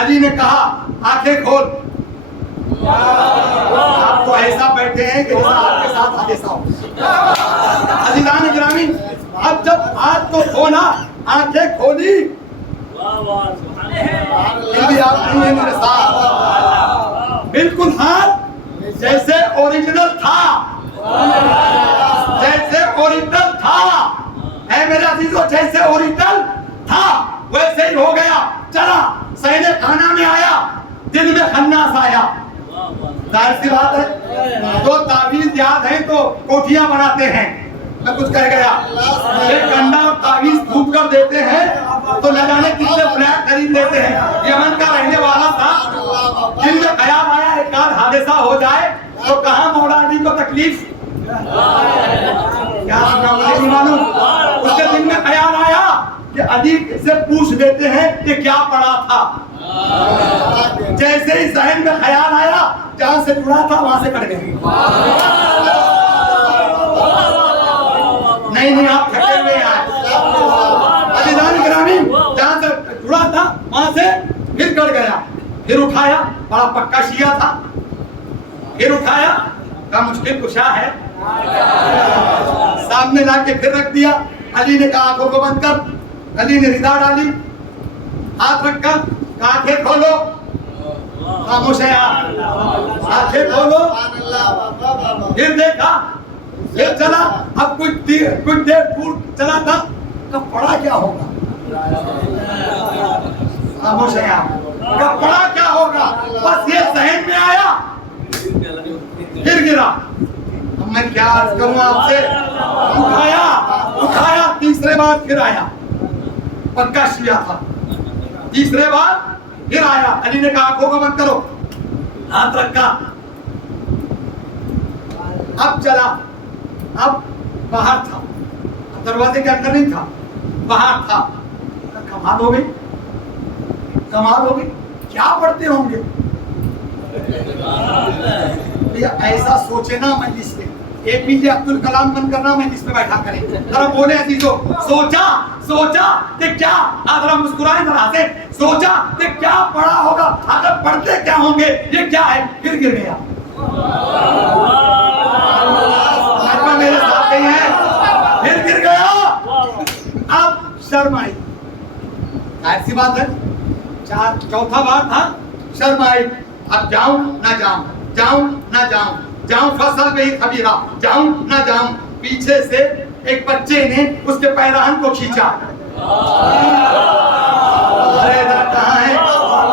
علی نے کہا آنکھیں کھول. آپ تو ایسا بیٹھے ہیں کہ جیسا آپ کے ساتھ حادثہ ہو. عزیزان گرامی اب جب ہاتھ کو کھولا آنکھیں کھولی بھی آپ نہیں ہیں میرے ساتھ. بالکل ہاتھ جیسے اوریجنل تھا, جیسے اوریجنل تھا. اے میرے عزیزو جیسے اوریجنل تھا ویسے ہی ہو گیا. چلا صحن کھانا میں آیا, دل میں خناس آیا. ظاہر سی بات ہے جو تعویذ یاد ہیں تو کوٹھیاں بناتے ہیں. میں کچھ کہہ گیا, ایک گنڈا تعویذ پھونک کر دیتے ہیں تو نہ جانے کتنے فلیٹ خرید لیتے ہیں. یمن کا رہنے والا تھا, دل میں خیال آیا ایک آدھ حادثہ ہو جائے تو کہاں مولا علی کو تکلیف. کیا معلوم اس کے دل میں خیال آیا کہ علی سے پوچھ لیتے ہیں کہ کیا پڑا تھا. جیسے ہی ذہن میں خیال آیا جہاں سے جڑا تھا وہاں سے کٹ گئی. نہیں آپ تھکے ہوئے آئے. عزیزان گرامی جہاں سے جڑا تھا وہاں سے پھر کٹ گیا. پھر اٹھایا, بڑا پکا شیعہ تھا. پھر اٹھایا کا مشکل کشا ہے, سامنے لا کے پھر رکھ دیا. علی نے کہا آنکھوں کو بند کر. علی نے ردا ڈالی, ہاتھ رکھ کر آنکھیں کھولو. خاموش ہے آپ, آنکھیں کھولو. پھر دیکھا, پھر چلا. اب کچھ دیر دور چلا تھا کب پڑا کیا ہوگا. خاموش ہے آپ, کب پڑا کیا ہوگا. بس یہ ذہن میں آیا پھر گرا. اب میں کیا عرض کروں آپ سے. اٹھایا تیسرے بار پھر آیا. پکا شیعہ تھا. تیسرے بار پھر آیا. علی نے کہا آنکھوں کو بند کرو, ہاتھ رکھا. اب چلا. اب باہر تھا, دروازے کے اندر نہیں تھا, باہر تھا. کمال ہو گئی, کمال ہو گئی. کیا پڑھتے ہوں گے ایسا سوچے نا مجلس میں. APJ عبد الکلام بن کرنا مجلس میں بیٹھا کریں. ذرا بولے عزیزو, سوچا کہ کیا, ذرا مسکرائیں ذرا سے. سوچا کہ کیا پڑھا ہوگا, اگر پڑھتے کیا ہوں گے. یہ کیا ہے, پھر گر گیا. میرے ساتھ نہیں ہے, پھر گر گیا. اب شرم آئی. ایسی بات ہے, چوتھا بار تھا. شرم آئی. اب جاؤں نہ جاؤں, جاؤں نہ جاؤں, جاؤں فصل پہ ہی خبیرہ, جاؤں نہ جاؤں. پیچھے سے ایک بچے نے اس کے پیراہن کو کھینچا. کہاں ہے,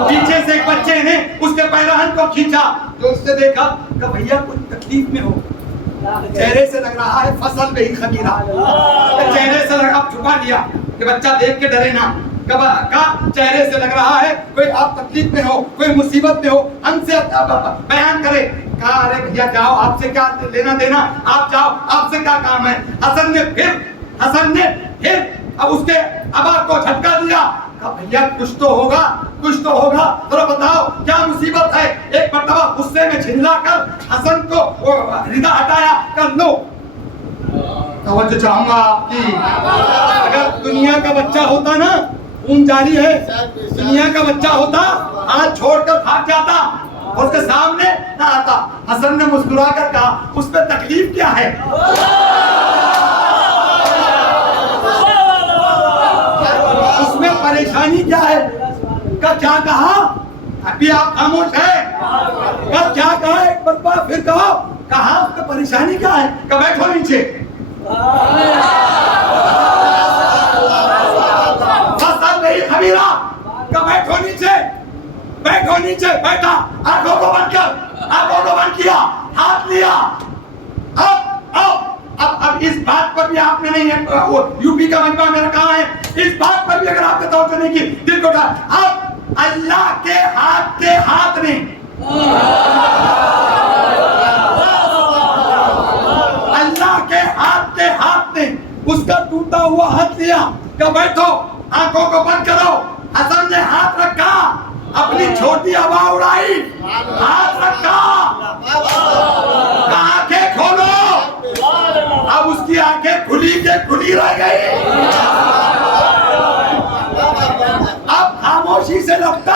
پیچھے سے ایک بچے نے اس کے پیراہن کو کھینچا. جو اس سے دیکھا کہ بھیا کوئی تکلیف میں ہو, چہرے سے لگ رہا ہے فصل پہ ہی خبیرہ. چہرے سے لگا, چھپا لیا کہ بچہ دیکھ کے ڈرے نا. چہرے سے لگ رہا ہے کوئی آپ تکلیف میں ہو, کوئی مصیبت میں ہو, ہم سے بیان کرے. کہا ارے بھیا جاؤ, آپ سے کیا لینا دینا, آپ جاؤ, آپ سے کیا کام ہے. حسن نے پھر اب اس کے ابا کو جھٹکا دیا. کہا بھیا کچھ تو ہوگا, ذرا بتاؤ کیا مصیبت ہے. ایک مرتبہ غصے میں جھلا کر حسن کو ردا ہٹایا. کر لو توجہ چاہوں گا آپ کی. اگر دنیا کا بچہ ہوتا نا, خون جاری ہے, دنیا کا بچہ ہوتا ہاتھ چھوڑ کر بھاگ جاتا, اس کے سامنے نہ آتا. حسن نے مسکرا کر کہا اس پہ تکلیف کیا ہے. اس میں پریشانی کیا ہے. کیا کہا, ابھی آپ خاموش ہے. کیا کہا ایک مرتبہ پھر کہو. کہا اس میں پریشانی کیا ہے. کہ بیٹھو نیچے. فصل نہیں خبیرہ. کہ بیٹھو نیچے. بیٹھا, آنکھوں کو بند کر. آنکھوں کو بند کیا, ہاتھ لیا. اب اس بات پر بھی آپ نے نہیں ہے, یو پی کا مجمع میرا کہاں ہے, اس بات پر بھی اگر آپ نے توجہ نہیں کی, دل کو ڈال. اب اللہ کے ہاتھ نے ہاتھ نے اس کا ٹوٹا ہوا ہاتھ لیا. کہ بیٹھو, آنکھوں کو بند کرو. حسن نے ہاتھ رکھا, اپنی چھوٹی ہوا اڑائی, ہاتھ رکھا. آنکھیں کھولو. اب اس کی آنکھیں کھلی رہ گئی. اب خاموشی سے لگتا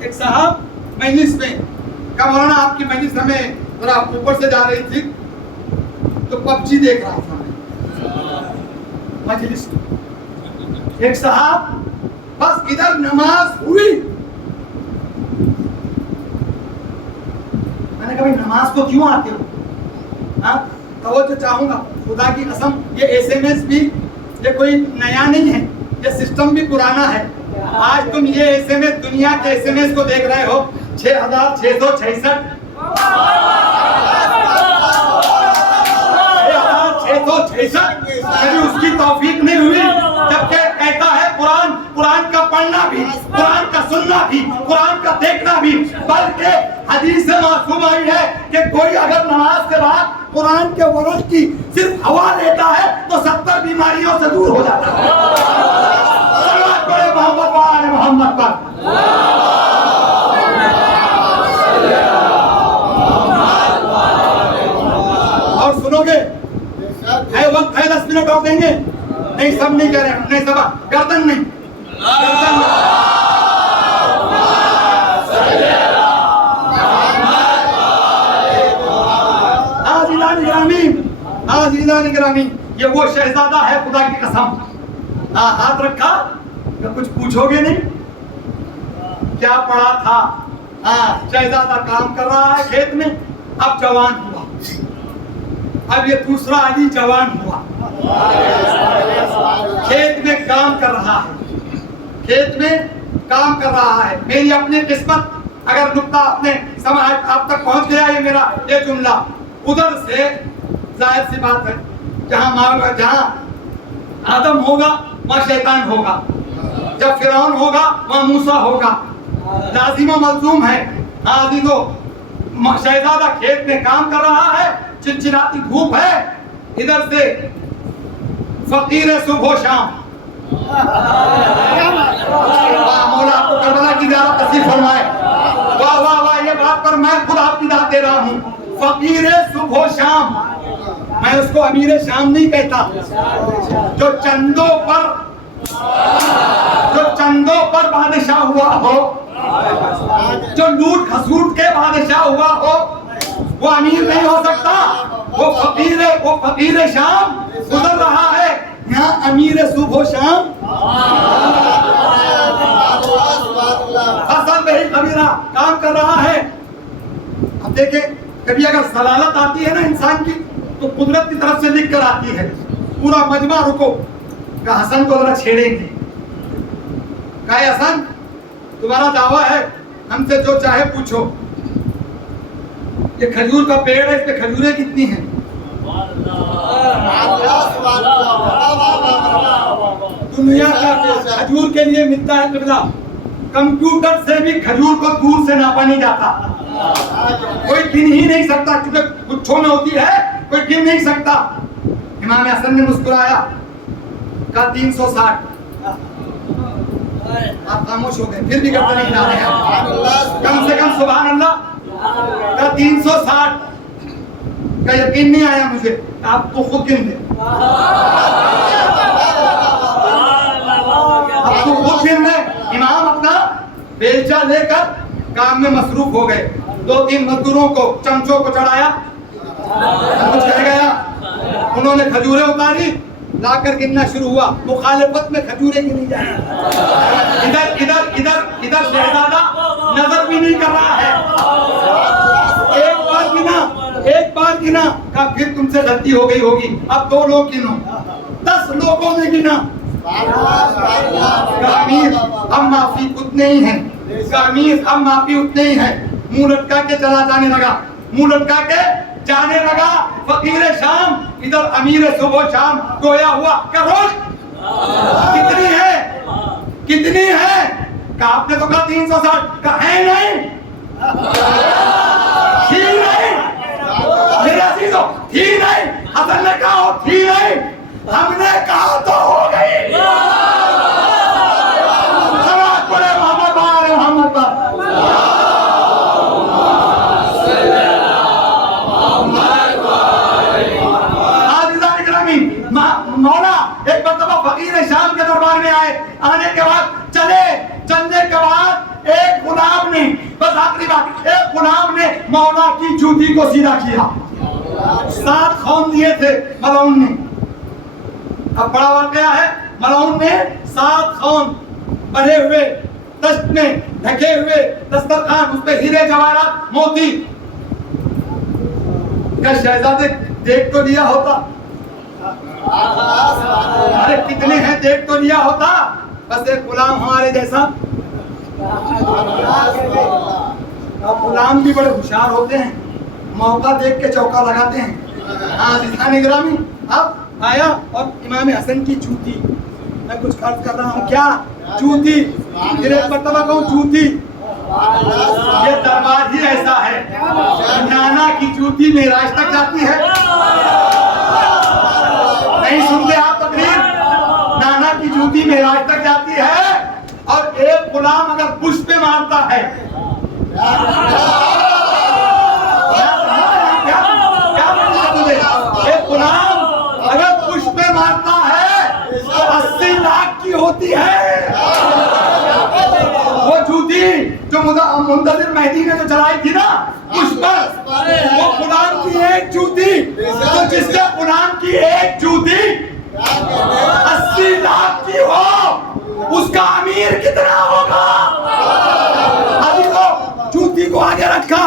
ایک صاحب مجلس میں کہا مولانا آپ کی مجلس ہمیں ذرا اوپر سے جا رہی تھی تو پب جی دیکھ رہا تھا مجلس میں. ایک صاحب بس ادھر نماز ہوئی, میں نے کہا بھائی نماز کو کیوں آتے ہو؟ ہاں توجہ چاہوں گا خدا کی قسم, یہ ایس ایم ایس بھی یہ کوئی نیا نہیں ہے, یہ سسٹم بھی پرانا ہے. آج تم یہ ایس ایم ایس دنیا کے ایس ایم ایس کو دیکھ رہے ہو 6666 کبھی اس کی توفیق نہیں ہوئی جبکہ کہتا ہے قرآن کا پڑھنا بھی, قرآن کا سننا بھی, قرآن کا دیکھنا بھی, بلکہ حدیث سے معصوم آئی ہے کہ کوئی اگر نماز کے بعد قرآن کے ورق کی صرف ہوا لیتا ہے تو 70 بیماریوں سے دور ہو جاتا ہے. صلوات پڑھے محمد و آل محمد پر. اور سنو گے ہے وقت ہے 10 منٹ اور دیں گے, نہیں سب نہیں کہہ رہے ہیں, نہیں سب گردن نہیں, گردن عزیزان گرامی, یہ وہ شہزادہ ہے خدا کی قسم. ہاتھ رکھا کہ کچھ پوچھو گے نہیں, کیا پڑھا تھا؟ شہزادہ کام کر رہا ہے کھیت میں, اب جوان ہوا, اب یہ دوسرا علی جوان ہوا, کھیت میں کام کر رہا ہے, کھیت میں کام کر رہا ہے. میری اپنی قسمت اگر نقطہ اپنے سماعت آپ تک پہنچ گیا یہ میرا یہ جملہ, ادھر سے ظاہر سی بات ہے جہاں آدم ہوگا وہاں شیطان ہوگا, جب فرعون ہوگا وہاں موسیٰ ہوگا, لازم و ملزوم ہے. عزیزو شہزادہ کھیت میں کام کر رہا ہے, چنچناتی دھوپ ہے, ادھر سے فقیر صبح و شام. مولا آپ کو کربلا کی زیارت نصیب فرمائے. واہ واہ واہ, یہ بات پر میں خود آپ کی داد دے رہا ہوں. فقیر صبح و شام, میں اس کو امیر شام نہیں کہتا, جو چندوں پر بادشاہ ہوا ہو, جو لوٹ کھسوٹ کے بادشاہ ہوا ہو, وہ امیر نہیں ہو سکتا. وہ فقیر شام گزر رہا ہے, یہاں امیر صبح و شام. فصل میں ہی خبیرہ کام کر رہا ہے. اب دیکھیں کبھی اگر ضلالت آتی ہے نا انسان کی تو قدرت کی طرف سے لکھ کر آتی ہے. پورا مجمع رکو, کہ حسن کو ذرا چھیڑیں گے. کہا حسن تمہارا دعویٰ ہے, ہم سے جو چاہے پوچھو. یہ کھجور کا پیڑ ہے, اس پہ کھجوریں کتنی ہیں؟ دنیا کا کھجور کے لیے ملتا ہے قبلہ, کمپیوٹر سے بھی کھجور کو دور سے ناپا نہیں جاتا. کوئی گن ہی نہیں سکتا, کیونکہ گچھوں میں ہوتی ہے, کوئی گن نہیں سکتا. امام حسن نے مسکرایا, کہا 360. آپ خاموش ہو گئے, پھر بھی گردن نہیں ہلا رہے ہیں. کم سے کم سبحان اللہ. کہا 360. کا یقین نہیں آیا مجھے, آپ تو خود گن لیں, آپ تو خود گن لیں. امام اپنا بیلچہ لے کر کام میں مصروف ہو گئے. 2-3 مزدوروں کو چمچوں کو چڑھایا, کچھ کہہ گیا, انہوں نے کھجوریں اتاری, لا کر گننا شروع ہوا. مخالفت میں کھجوریں گنی جائیں. ادھر شہزادہ نظر بھی نہیں کر رہا ہے. ایک بار گنا, کہا پھر تم سے غلطی ہو گئی ہوگی, اب 2 لوگ گنو. 10 لوگوں نے گنا. امیر اب معافی اتنے ہی ہیں, امیر اب معافی اتنے ہی ہیں. منہ لٹکا کے چلا جانے لگا, منہ لٹکا کے جانے لگا. فقیر شام ادھر امیر صبح شام گویا ہوا کہ روز کتنی ہے؟ کہا آپ نے تو کہا 360. کہا ہے نہیں, تھی نہیں میرے عزیزو, تھی نہیں. حسن نے کہا تھی نہیں, ہم نے کہا تو ہو گئی. صلوات پڑھے محمد و محمد پر. مولا ایک مرتبہ فقیر شام کے دربار میں آئے. آنے کے بعد چلنے کے بعد ایک غلام ایک غلام نے مولا کی جوتی کو سیدھا کیا. 7 خون دیے تھے ملعون نے. اب بڑا واقعہ ہے, ملعون نے 7 خون بھرے ہوئے دست میں ڈھکے ہوئے دسترخوان, اس پہ ہیرے جواہرات موتی. کیا شہزادے دیکھ تو لیا ہوتا؟ ارے کتنے ہیں, دیکھ تو لیا ہوتا. بس ایک غلام ہمارے جیسا. غلام بھی بڑے ہوشیار ہوتے ہیں, موقع دیکھ کے چوکا لگاتے ہیں. عزیزان گرامی, اب آیا اور امام حسن کی جوتی, میں کچھ خرچ کر رہا ہوں, کیا جوتی, پھر ایک مرتبہ کہوں جوتی. یہ دربار ہی ایسا ہے, نانا کی جوتی معراج تک جاتی ہے. نہیں سنتے آپ تقریر؟ نانا کی جوتی معراج تک جاتی ہے, اور ایک غلام اگر پشت پہ مارتا ہے, ایک غلام اگر پشت پہ مارتا ہے تو 80 لاکھ کی ہوتی ہے. وہ جوتی جو منتظر مہدی نے جو چلائی تھی نا پشت پر, وہ غلام کی ایک جوتی, تو جس کے غلام کی ایک جوتی 80 لاکھ کی ہو, اس کا امیر کتنا ہوگا؟ ابھی تو جوتی کو آگے رکھا,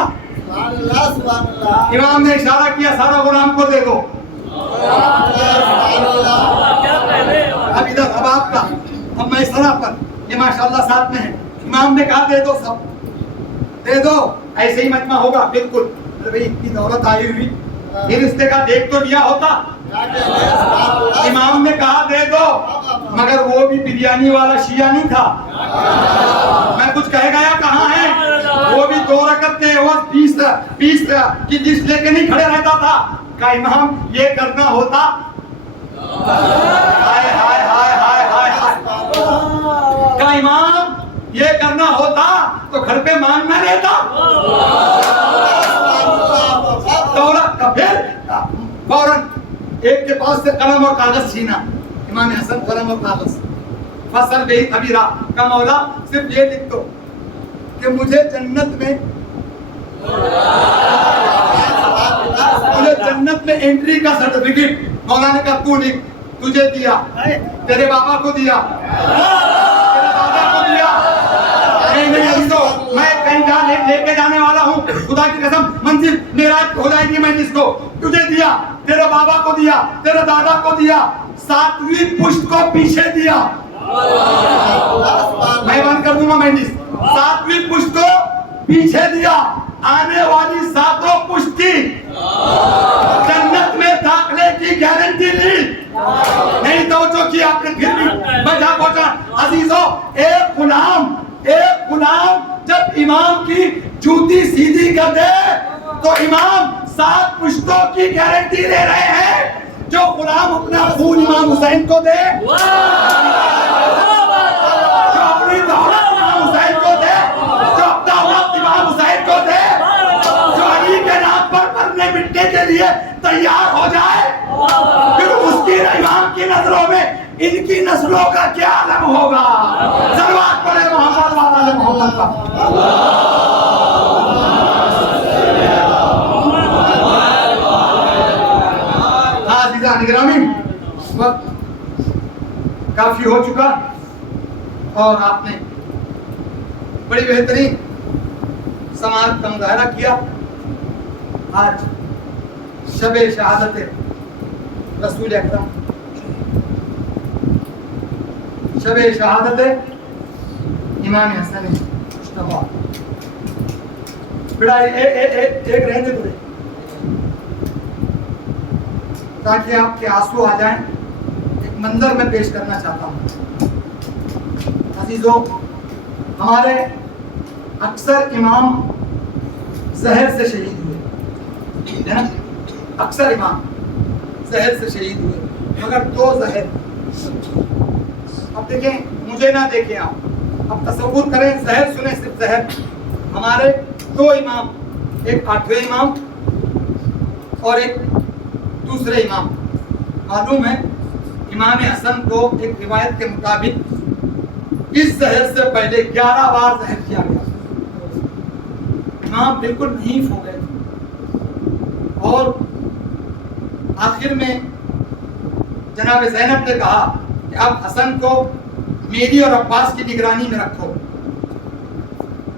امام نے اشارہ کیا سارا غلام کو دے دو. اب ادھر اب آپ کا, اب میں سرا پر, یہ ماشاءاللہ ساتھ میں ہے. امام نے کہا دے دو, سب دے دو, ایسے ہی مجمع ہوگا. بالکل, بھئی اتنی دولت آئی ہوئی, پھر اس نے کہا دیکھ تو لیا ہوتا. امام نے کہا دے دو, مگر وہ بھی بریانی والا شیعہ نہیں تھا. میں کچھ کہہ گیا کہاں ہے, وہ بھی 2 رکعت کے عوض 20 کی لسٹ لے کے نہیں کھڑے رہتا تھا. کہ امام یہ کرنا ہوتا, ہائے ہائے ہائے ہائے ہائے ہائے, کہ امام یہ کرنا ہوتا تو گھر پہ مانگنا رہتا. دولت کا پھر فوراً ایک کے پاس سے قلم اور کاغذ چھینا. امام حسن قلم اور کاغذ, فصل بہی کبیرہ, کا مولا صرف یہ لکھ دو کہ مجھے جنت میں انٹری کا سرٹیفکیٹ. مولا نے کہا تو لکھ, تجھے دیا, تیرے بابا کو دیا, تیرے دادا کو دیا. نہیں تو میں کہیں لے کے جانے والا ہوں, خدا کی قسم منزل معراج ہو جائے گی, میں نے اس کو تجھے دیا, تیرے بابا کو دیا, تیرے دادا کو دیا, 7ویں پشت کو پیچھے دیا. میں بند کر دوں گا مہندس. 7ویں پشت کو پیچھے دیا, آنے والی 7 پشت کی جنت میں داخلے کی گارنٹی لی. نہیں توجہ کی آپ نے, پھر بھی بجا پہنچا. عزیزوں, ایک غلام جب امام کی جوتی سیدھی کر دے تو امام 7 پشتوں کی گارنٹی لے رہے ہیں. جو غلام اپنا خون امام حسین کو دے, جو اپنی دولت امام حسین کو دے, جو اپنا وقت امام حسین کو دے, جو علی کے نام پر مرنے مٹنے کے لیے تیار ہو جائے, پھر اس کی امام کی نظروں میں ان کی نسلوں کا کیا عالم ہوگا. صلوات پڑھے محمد وعلی محمد کا. گرامی, وقت کافی ہو چکا اور آپ نے بڑی بہترین سماعت کا مظاہرہ کیا. آج شب شہادت رسول اکرم, شب شہادت امام حسن مجتبیٰ. بیٹا ایک رہنے دو تاکہ آپ کے آنسو آ جائیں. ایک منظر میں پیش کرنا چاہتا ہوں. عزیزوں, ہمارے اکثر امام زہر سے شہید ہوئے, اکثر امام زہر سے شہید ہوئے, مگر 2 زہر. اب دیکھیں, مجھے نہ دیکھیں آپ, اب تصور کریں, زہر سنیں, صرف زہر. ہمارے 2 امام, ایک 8ویں امام اور ایک دوسرے امام. معلوم ہے امام حسن کو ایک روایت کے مطابق اس زہر سے پہلے 11 بار زہر کیا گیا. امام بالکل نحیف ہو گئے تھے، اور آخر میں جناب زینب نے کہا کہ اب حسن کو میری اور عباس کی نگرانی میں رکھو،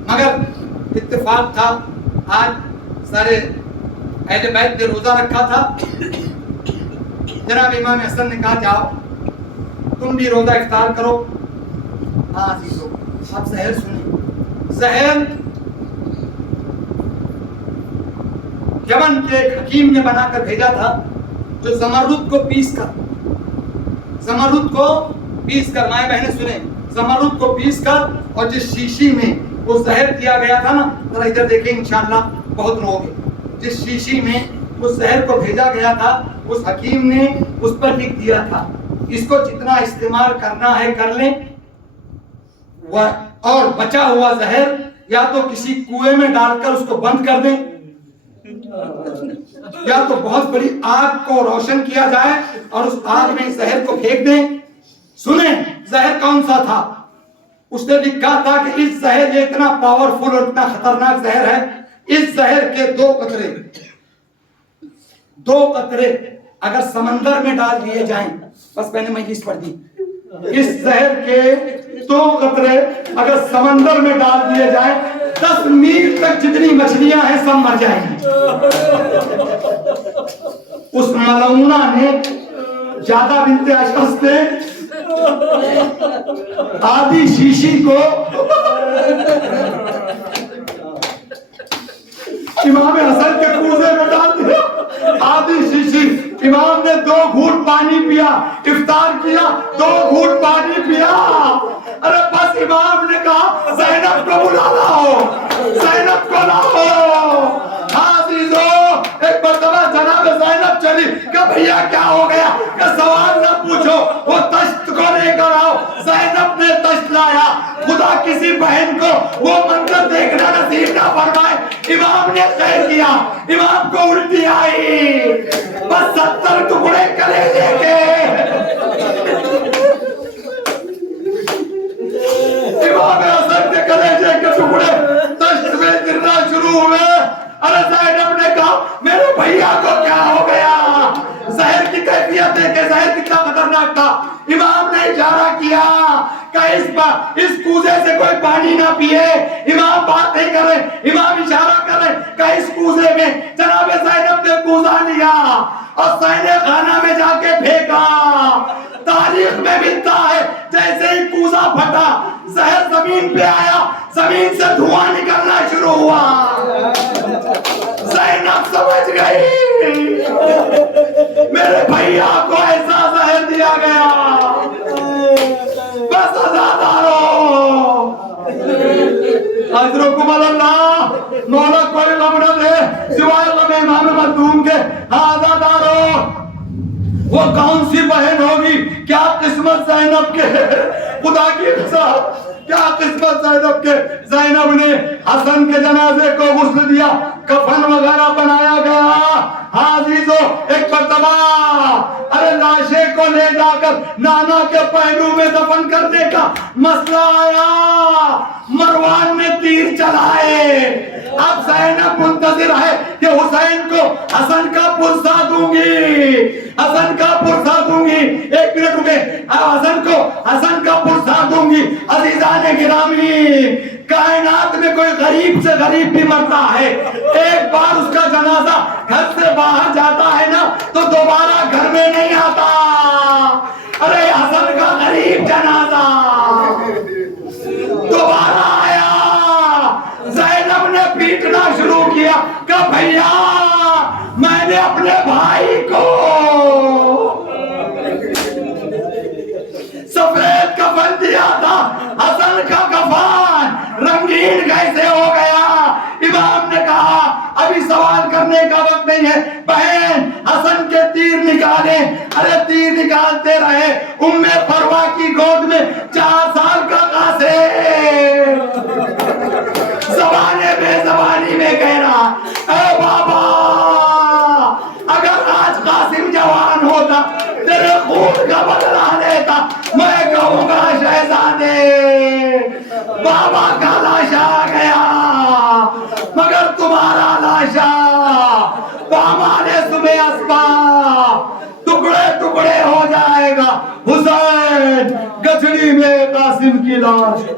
مگر اتفاق تھا آج سارے اہل بیت نے روزہ رکھا تھا۔ جناب امام حسن نے کہا جاؤ تم بھی روزہ افطار کرو۔ ہاں عزیزو اب زہر سنیں، زہر یمن کے ایک حکیم نے بنا کر بھیجا تھا جو زمرد کو پیس کر مائیں بہنیں سنیں، زمرد کو پیس کر اور جس شیشی میں وہ زہر دیا گیا تھا نا، ذرا ادھر دیکھیں انشاءاللہ بہت لوگ ہیں، جس شیشی میں اس زہر کو بھیجا گیا تھا اس حکیم نے اس پر لکھ دیا تھا اس کو جتنا استعمال کرنا ہے کر لیں، اور بچا ہوا زہر یا تو کسی کنویں میں ڈال کر اس کو بند کر دیں، یا تو بہت بڑی آگ کو روشن کیا جائے اور اس آگ میں زہر کو پھینک دیں۔ سنیں زہر کون سا تھا؟ اس نے لکھا تھا کہ اس زہر یہ اتنا پاورفل اور اتنا خطرناک زہر ہے، اس زہر کے دو قطرے اگر سمندر میں ڈال دیے جائیں، بس میں نے مجلس پڑھ دی، اس زہر کے 2 قطرے اگر سمندر میں ڈال دیے جائیں 10 میل تک جتنی مچھلیاں ہیں سب مر جائیں گی۔ اس ملعونہ نے جادہ بنت اشعث نے آدھی شیشی کو امام حسن کے کوزے میں ڈال دیا، آدھی شیشی، امام نے 2 گھونٹ پانی پیا، افطار کیا، 2 گھونٹ پانی پیا، ارے بس امام نے کہا زینب کو بلا لاؤ، زینب کو لاؤ۔ عزیزو ایک مرتبہ جناب زینب چلی کہ بھیا کیا ہو گیا، کہ سوال نہ پوچھو وہ تشت کو لے کر آؤ۔ زینب نے تشت لایا، خدا کسی بہن کو وہ منظر دیکھنا نصیب نہ فرمائے۔ امام نے خیر کیا، امام کو الٹی آئی، بس 70 ٹکڑے کلیجے کے امام حسن کے کلیجے کے ٹکڑے تشت میں گرنا شروع ہوئے۔ ارے زینب نے کہا میرے بھیا کو کیا ہو گیا؟ زہر کی کیفیت ہے کہ زہر کتنا خطرناک تھا۔ امام نے اشارہ کیا کہ اس کوزے سے کوئی پانی نہ پیے۔ امام بات نہیں کر رہے، امام اشارہ کر رہے کہ اس کوزے میں جناب زینب نے کوزہ لیا اور سینے خانہ میں جا کے پھینکا۔ تاریخ میں ملتا ہے جیسے ہی کوزہ پھٹا زہر زمین پہ آیا، زمین سے دھواں نکلنا شروع ہوا۔ زینب سمجھ گئی میرے بھیا کو ایسا زہر دیا گیا، بس آزادارو حضرکم اللہ، مولا کوئی غم نہ دے سوائے غم امام مخدوم کے۔ آزادارو وہ کون سی بہن ہوگی، کیا قسمت زینب کے، خدا کی قسم کیا قسمت زینب کے۔ زینب نے حسن کے جنازے کو غسل دیا، کفن وغیرہ بنایا گیا۔ عزیزو ایک مرتبہ ارے لاشے کو لے جا کر نانا کے پہلو میں دفن کرنے کا مسئلہ آیا، مروان نے تیر چلائے۔ اب زینب منتظر ہے کہ حسین کو حسن کا پرسہ دوں گی، حسن کا پرسہ دوں گی، ایک منٹ رکے، حسن کا پرسہ دوں گی۔ عزیزان گرامی، کائنات میں کوئی غریب سے غریب بھی مرتا ہے، ایک بار اس کا جنازہ گھر سے باہر جاتا ہے نا تو دوبارہ گھر میں نہیں آتا۔ ارے حسن کا غریب جنازہ دوبارہ آیا، زینب نے پیٹنا شروع کیا کہ بھیا میں نے اپنے بھائی کو سفید کفن دیا تھا، حسن کا کفن رنگین کیسے ہو گیا؟ امام نے کہا ابھی سوال کرنے کا وقت نہیں ہے، بہن حسن کے تیر نکالے۔ ارے تیر نکالتے رہے، ام فروا کی گود میں 4 سال کا قاسم زبانے بے زبانی میں کہہ رہا اے بابا اگر آج قاسم جوان ہوتا تیرے خون کا بدلہ لیتا، میں کہوں گا شہزادے بابا کا لاشا آ گیا، مگر تماشا پامانے سمے اسپا ٹکڑے ٹکڑے ہو جائے گا حسین گچڑی میں قاسم کی لاش